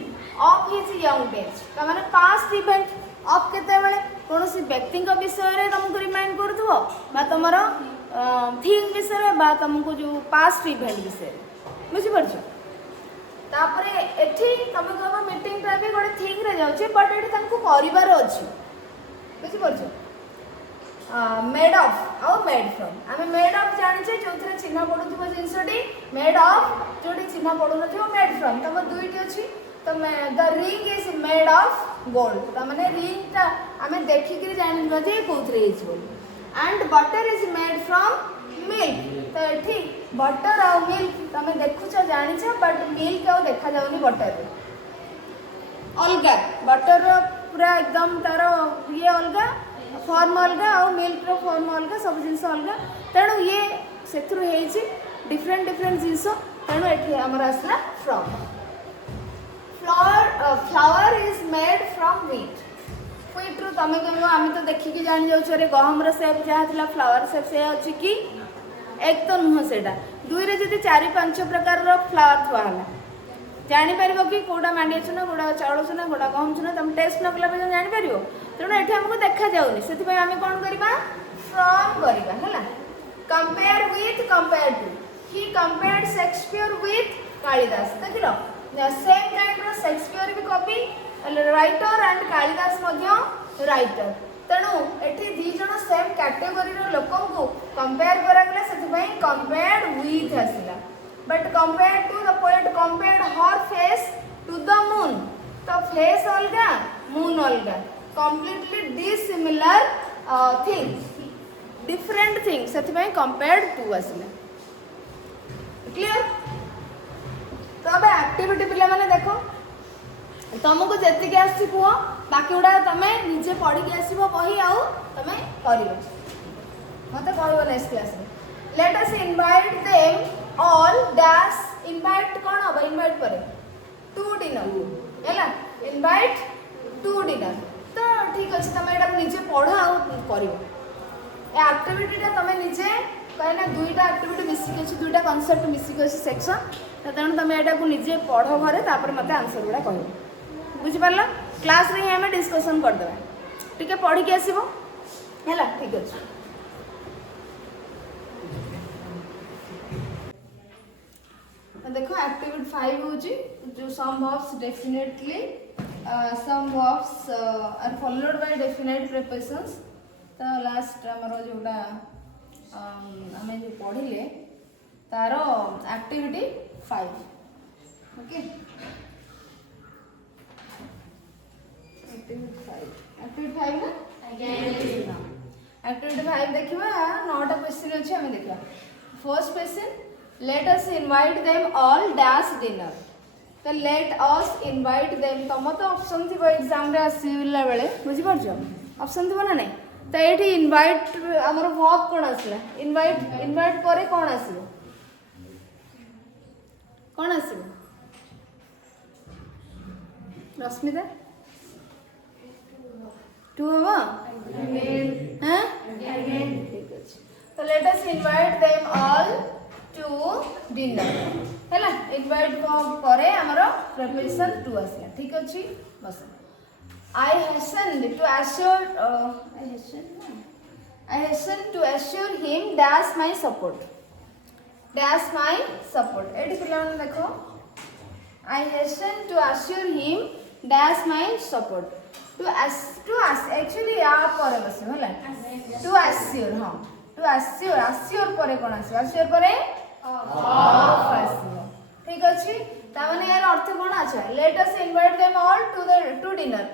of his young age तो माने पास्ट इवेंट ऑफ केते बेले कौन सी व्यक्ति विषय रे तुमको रिमाइंड करथुओ बा तमरो थिंग विषय बा तुमको जो पास्ट इवेंट विषय बुझि परछ तापरे एठी तुम कहबो मीटिंग टा भी गोटे थिंग रे जाउछे बट एठी तमको करिवार अछि बुझि परछ मेड ऑफ और मेड फ्रॉम आम मेड ऑफ जाने जो चिन्ह पड़ू जिनसटी मेड ऑफ जो चिन्ह पड़ू न मेड फ्रॉम तम दुईटी अच्छी तो the ring is made of gold तो मैंने रिंग टा आम देखिक जान कौन and butter is made from milk तो ये बटर आ मिल्क तुम देखुच जान बट मिल्क आउ देखा जाऊनी बटर अलग बटर पूरा एकदम तार ये अलग फॉर्म अलग और मिल्क रो फॉर्म अलग सब जिनस अलग तेणु ये से डिफरेंट डिफरेंट जिनस तेणु ये आमर आसला from flower is made from wheat रु तुम कह आम तो देखिकी जान जाऊँ गहम सेप जहाँ थी फ्लावर सेप से अच्छी कि एक तो नुह से दुई रे जी 4-5 प्रकार फ्लावर थुआला जापर कि कौटा मांडिया चुना कौटा चाउल चुना कौटा गहम चुना तुम टेस्ट न कला जापर तेणु ये आमको देखा जाऊनी से आम कौन करवा फ्रॉम करवा compare with compare to he compared Shakespeare with Kalidas देख लो सेम काइंड रो शेक्सपियर भी कवि राइटर एंड कालिदास राइटर तेणु एठी दी जण सेम कैटेगरी रो लोकन को कंपेयर करा गले से कंपेयर्ड विथ आसिला but compared to the poet compared her face to the moon तो फेस अलगा मून अलगा completely dissimilar things different things से compared to आसले clear तो अब एक्टिविटी पिला माने देखो तुमको जेतिक आसी कुह बाकी गुड़ा तुम निजे पढ़ी के आसब बही आउ तुम कर मत कह next class late us invite them all dash invite कौन हम इनवाइट पर टू डिनर है इनवाइट टू डिनर तो ठीक अच्छे तुम यहाँ निजे पढ़ आउ कर एक्टिविटी तुम निजे कह कहीं दुईटा एक्टिविटी मिसिक अच्छी दुईटा कनसेप्ट मिसिक अच्छी सेक्शन तेणु तुम यहाँ को निजे पढ़ घरे मत आंसर गुड़ा कह बुझिपार क्लास रे ही आम डिस्कसन करदे टी पढ़ी आसब है ठीक अच्छे देखो एक्टिविटी 5 हूँ जो some verbs definitely some verbs are followed by definite prepositions तो लास्ट आमर जोटा आम जो पढ़ले तार एक्टिविटी 5 ओके एक्टिविटी 5 ना एक्टिविटी 5 देखा 9टा क्वेश्चन अच्छे आम देखा first question let us invite them all dash dinner तो let us invite them तुम तो ऑप्शन थी एग्जाम रे आसला बेले बुझी पारछ ऑप्शन थी ना नहीं तो ये इनवाइट आमर वर्ब कौन आसला इनवाइट इनवाइट पर कौन आसो कौन आसो रश्मिता टू हवा हां ठीक अछि तो let us invite them all to dinner हैला इनवाइट करे हमरो प्रिपरेशन टू आसिया ठीक अछि बस I hastened to assure I hastened to assure him dash my support एठी पिलान देखो I hastened to assure him dash my support to actually या पर बस हैला to assure हां to assure पर कोन आसी assure पर ठीक अच्छे ताने यार अर्थ कौन अच्छा let us invite them all to dinner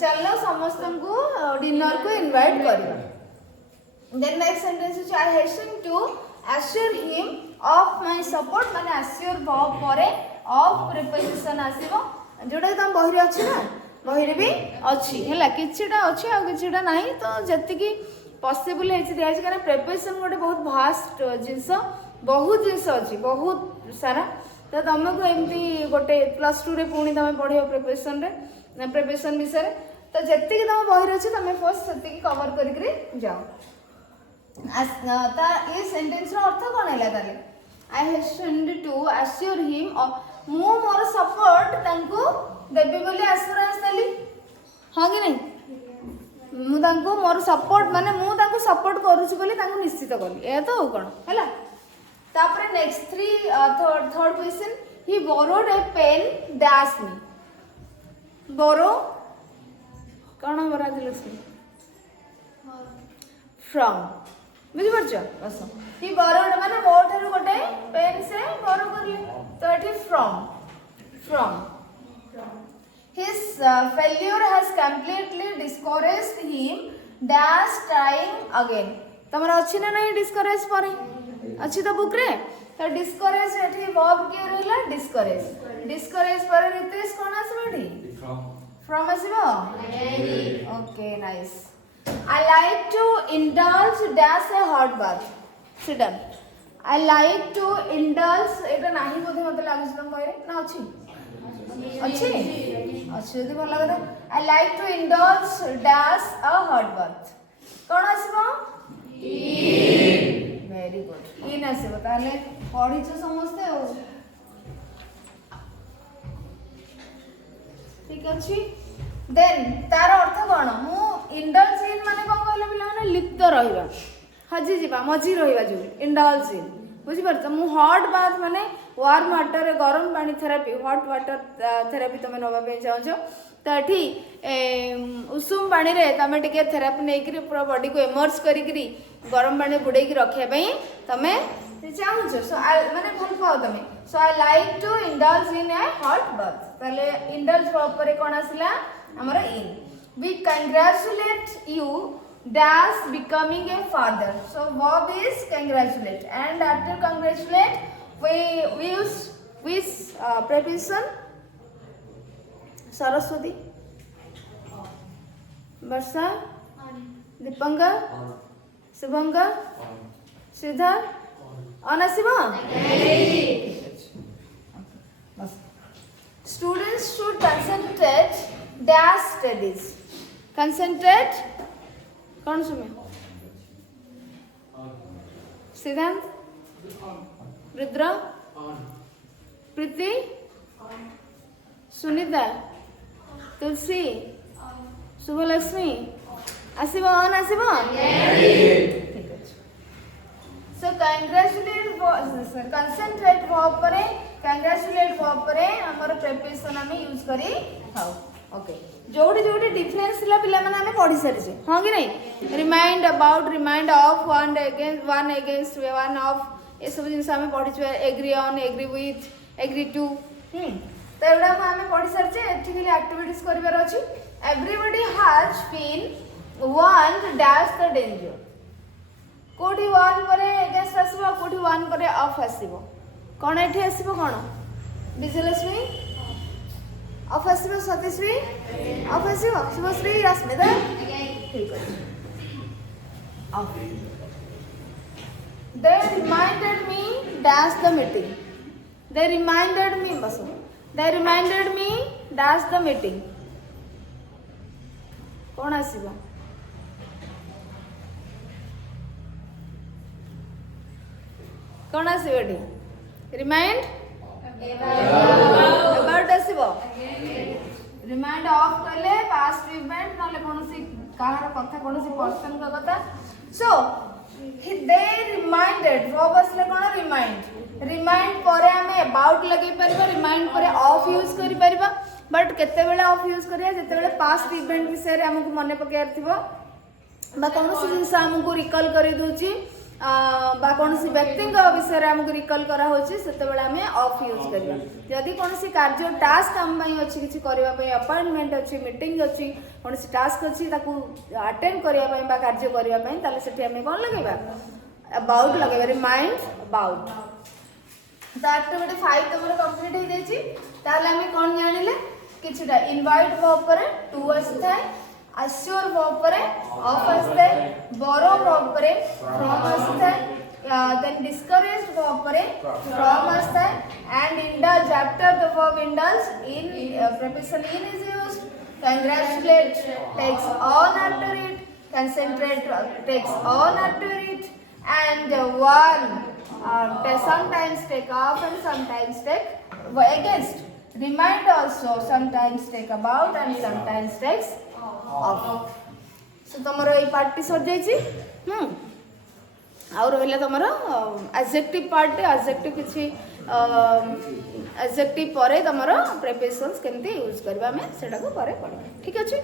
चलो समस्त को डिनर को इनवाइट करबा then next sentence is I hasten to assure him of my support माने अश्योर वर्ब परे ऑफ प्रिपोजिशन आसीबो जोडा तुम बही रे अछि ना बही रे भी अछि हैला किछिटा अछि आ किछिटा नाही तो जति की पॉसिबल है दिया छै कारण प्रिपोजिशन गोटे बहुत वास्ट जिंस बहुत जिनस अच्छी बहुत सारा तो तुमको एमती गोटे +2 रे पुणी तुम पढ़ो प्रिपरेशन विषय तो जी तुम बही अच्छे तुम फर्स्ट से कवर कर जाओ ये सेंटेंस अर्थ कौन है ताले आई हेस्टेंड टू अश्योर हिम मु मोर सपोर्ट तांको देबी बोली एश्योरेंस देली हां कि नहीं मु तांको मोर सपोर्ट माने मु तांको सपोर्ट करूची बोली तांको निश्चित करली ए तो कोन हैला तापर नेक्स्ट थर्ड क्वेश्चन ही बोरोड ए पेन डैश मी बोरो कौन बरा दिल फ्रॉम बुझी पारछ बस ही बोरोड माने मोर ठारू गोटे पेन से बोरो करली तो एठी from his failure has completely discouraged him dash trying again तमरा अछि ना नहीं डिस्करेज परे अच्छी तो बुक रे तो डिस्करेज एठी वर्ब के रहला डिस्करेज पर रितेश कोन आसबडी फ्रॉम आसीबो okay nice I like to indulge dash a hot bath sit down I like to indulge एटा नाही बोधे मते लागुछ तुम कहरे ना अच्छी यदि भल लगे I like to indulge dash a hot bath कौन आसबो वेरी गुड इन आसबो ताले पढ़ी छ समझते हो ठीक अछि देन तार अर्थ कोन मु इंडल्ज इन माने कोन कहले पिला माने लिप्त रहिबा हजी जीवा मजी रहिबा जो इंडल्ज इन बुझी परछ मु हॉट बाथ माने वार्म वाटर गरम पानी थेरापी हॉट वाटर थेरापी तुम नवा पे चाहो तो ये उषुम पानी रे तमे टिके थेरापी नहीं पूरा बॉडी को इमर्स करी गरम पानी बुड़े रखा तमे चाहूच सो आई माने भल पाओ तमे so I like to indulge in a hot bath ताले इंडल्ज पर कोन आसिला हमर in we congratulate you dash becoming a father so verb is congratulate and after congratulate we use which preposition Saraswati Varsha Dipanga Shubhanga Sridhar अनसिबा students should concentrate dash studies concentrate कौन सुमे सिद्धांत, रुद्र, प्रीति, सुनीता, तुलसी, शुभलक्ष्मी आसीबो ऑन आसीबो ठीक अछि। सो कंसंट्रेट वर्ब परे कंग्रेचुलेट वर्ब परे हमर प्रीपोजिशन हम यूज करी थाउ। ओके जोड़ी जोड़ी डिफरेंस ला पिला माने हमें पढ़ी सारी छे हां कि नहीं। Remind about, remind of, one against, one of, ये सब जिनस हमें पढ़ी छे। Agree on, agree with, agree to, तो एडा हमें पढ़ी सारी छे। एठी खाली एक्टिविटीज करिवार अछि। Everybody has been warned dash the danger. कोठी वन परे अगेंस्ट आसीबो, कोठी वन परे ऑफ आसीबो। कौन एठी आसीबो कौन? विजयलक्ष्मी ऑफ आसीबो, सतीश्री ऑफ आसीबो, शुभश्री, रश्मिता ठीक है of. They reminded me dash the meeting. They reminded me बस। They reminded me dash the meeting. कौन आसीबो? कौन आसीबो एठी? रिमाइंड अबाउट आसीबो। रिमाइंड ऑफ कहले पास्ट इवेंट नाले कोनोसी काहार कथा, कोनोसी पर्सन का कथा। सो दे रिमाइंडेड वर्ब असले कोन? रिमाइंड। रिमाइंड परे हमें अबाउट लगे परबा, रिमाइंड परे ऑफ यूज करि परबा। बट केते बेले ऑफ यूज करिया? जेते बेले पास्ट इवेंट विषय रे हमकु मने पकेयार थिबो बा कोनोसी जिंस हमकु रिकॉल करि दोची बा कोनोसी व्यक्ति विषय हमको रिकॉल करा होची, सेते बेले हमें ऑफ यूज करिया। यदि कोनोसी कार्य टास्क हम पई अछि, किछि करबा पई अपॉइंटमेंट अछि, मीटिंग अछि, कोनोसी टास्क अछि ताकू अटेंड करिया पई बा कार्य करिया पई, ताले सेठी हमें कोन लगेबा? अबाउट लगेबा। Remind about. तो एक्टिविटी 5 तमरे कंप्लीट हो जाई छी। ताले हमें कोन जानिले? किछिटा इनवाइट वर्ब पर टू असथाय, अस्योर वर्ब परे ऑफ असथाय, बोरो वर्ब परे फ्रॉम असथाय, देन डिस्करेज्ड वर्ब परे फ्रॉम असथाय, and indulge after the verb indulge in preposition in is used. Congratulate takes on after it, concentrate takes on after it, and one sometimes take off and sometimes take against. Remind also sometimes take about and sometimes takes off. सो तुमरो ये पार्ट टी सर जाई छी। और रहला तुमरो एडजेक्टिव पार्ट। एडजेक्टिव किछि एडजेक्टिव परे तुमरो प्रीपोजिशंस केमती यूज करबा हमें सेटा को परे पढिबा। ठीक अछि।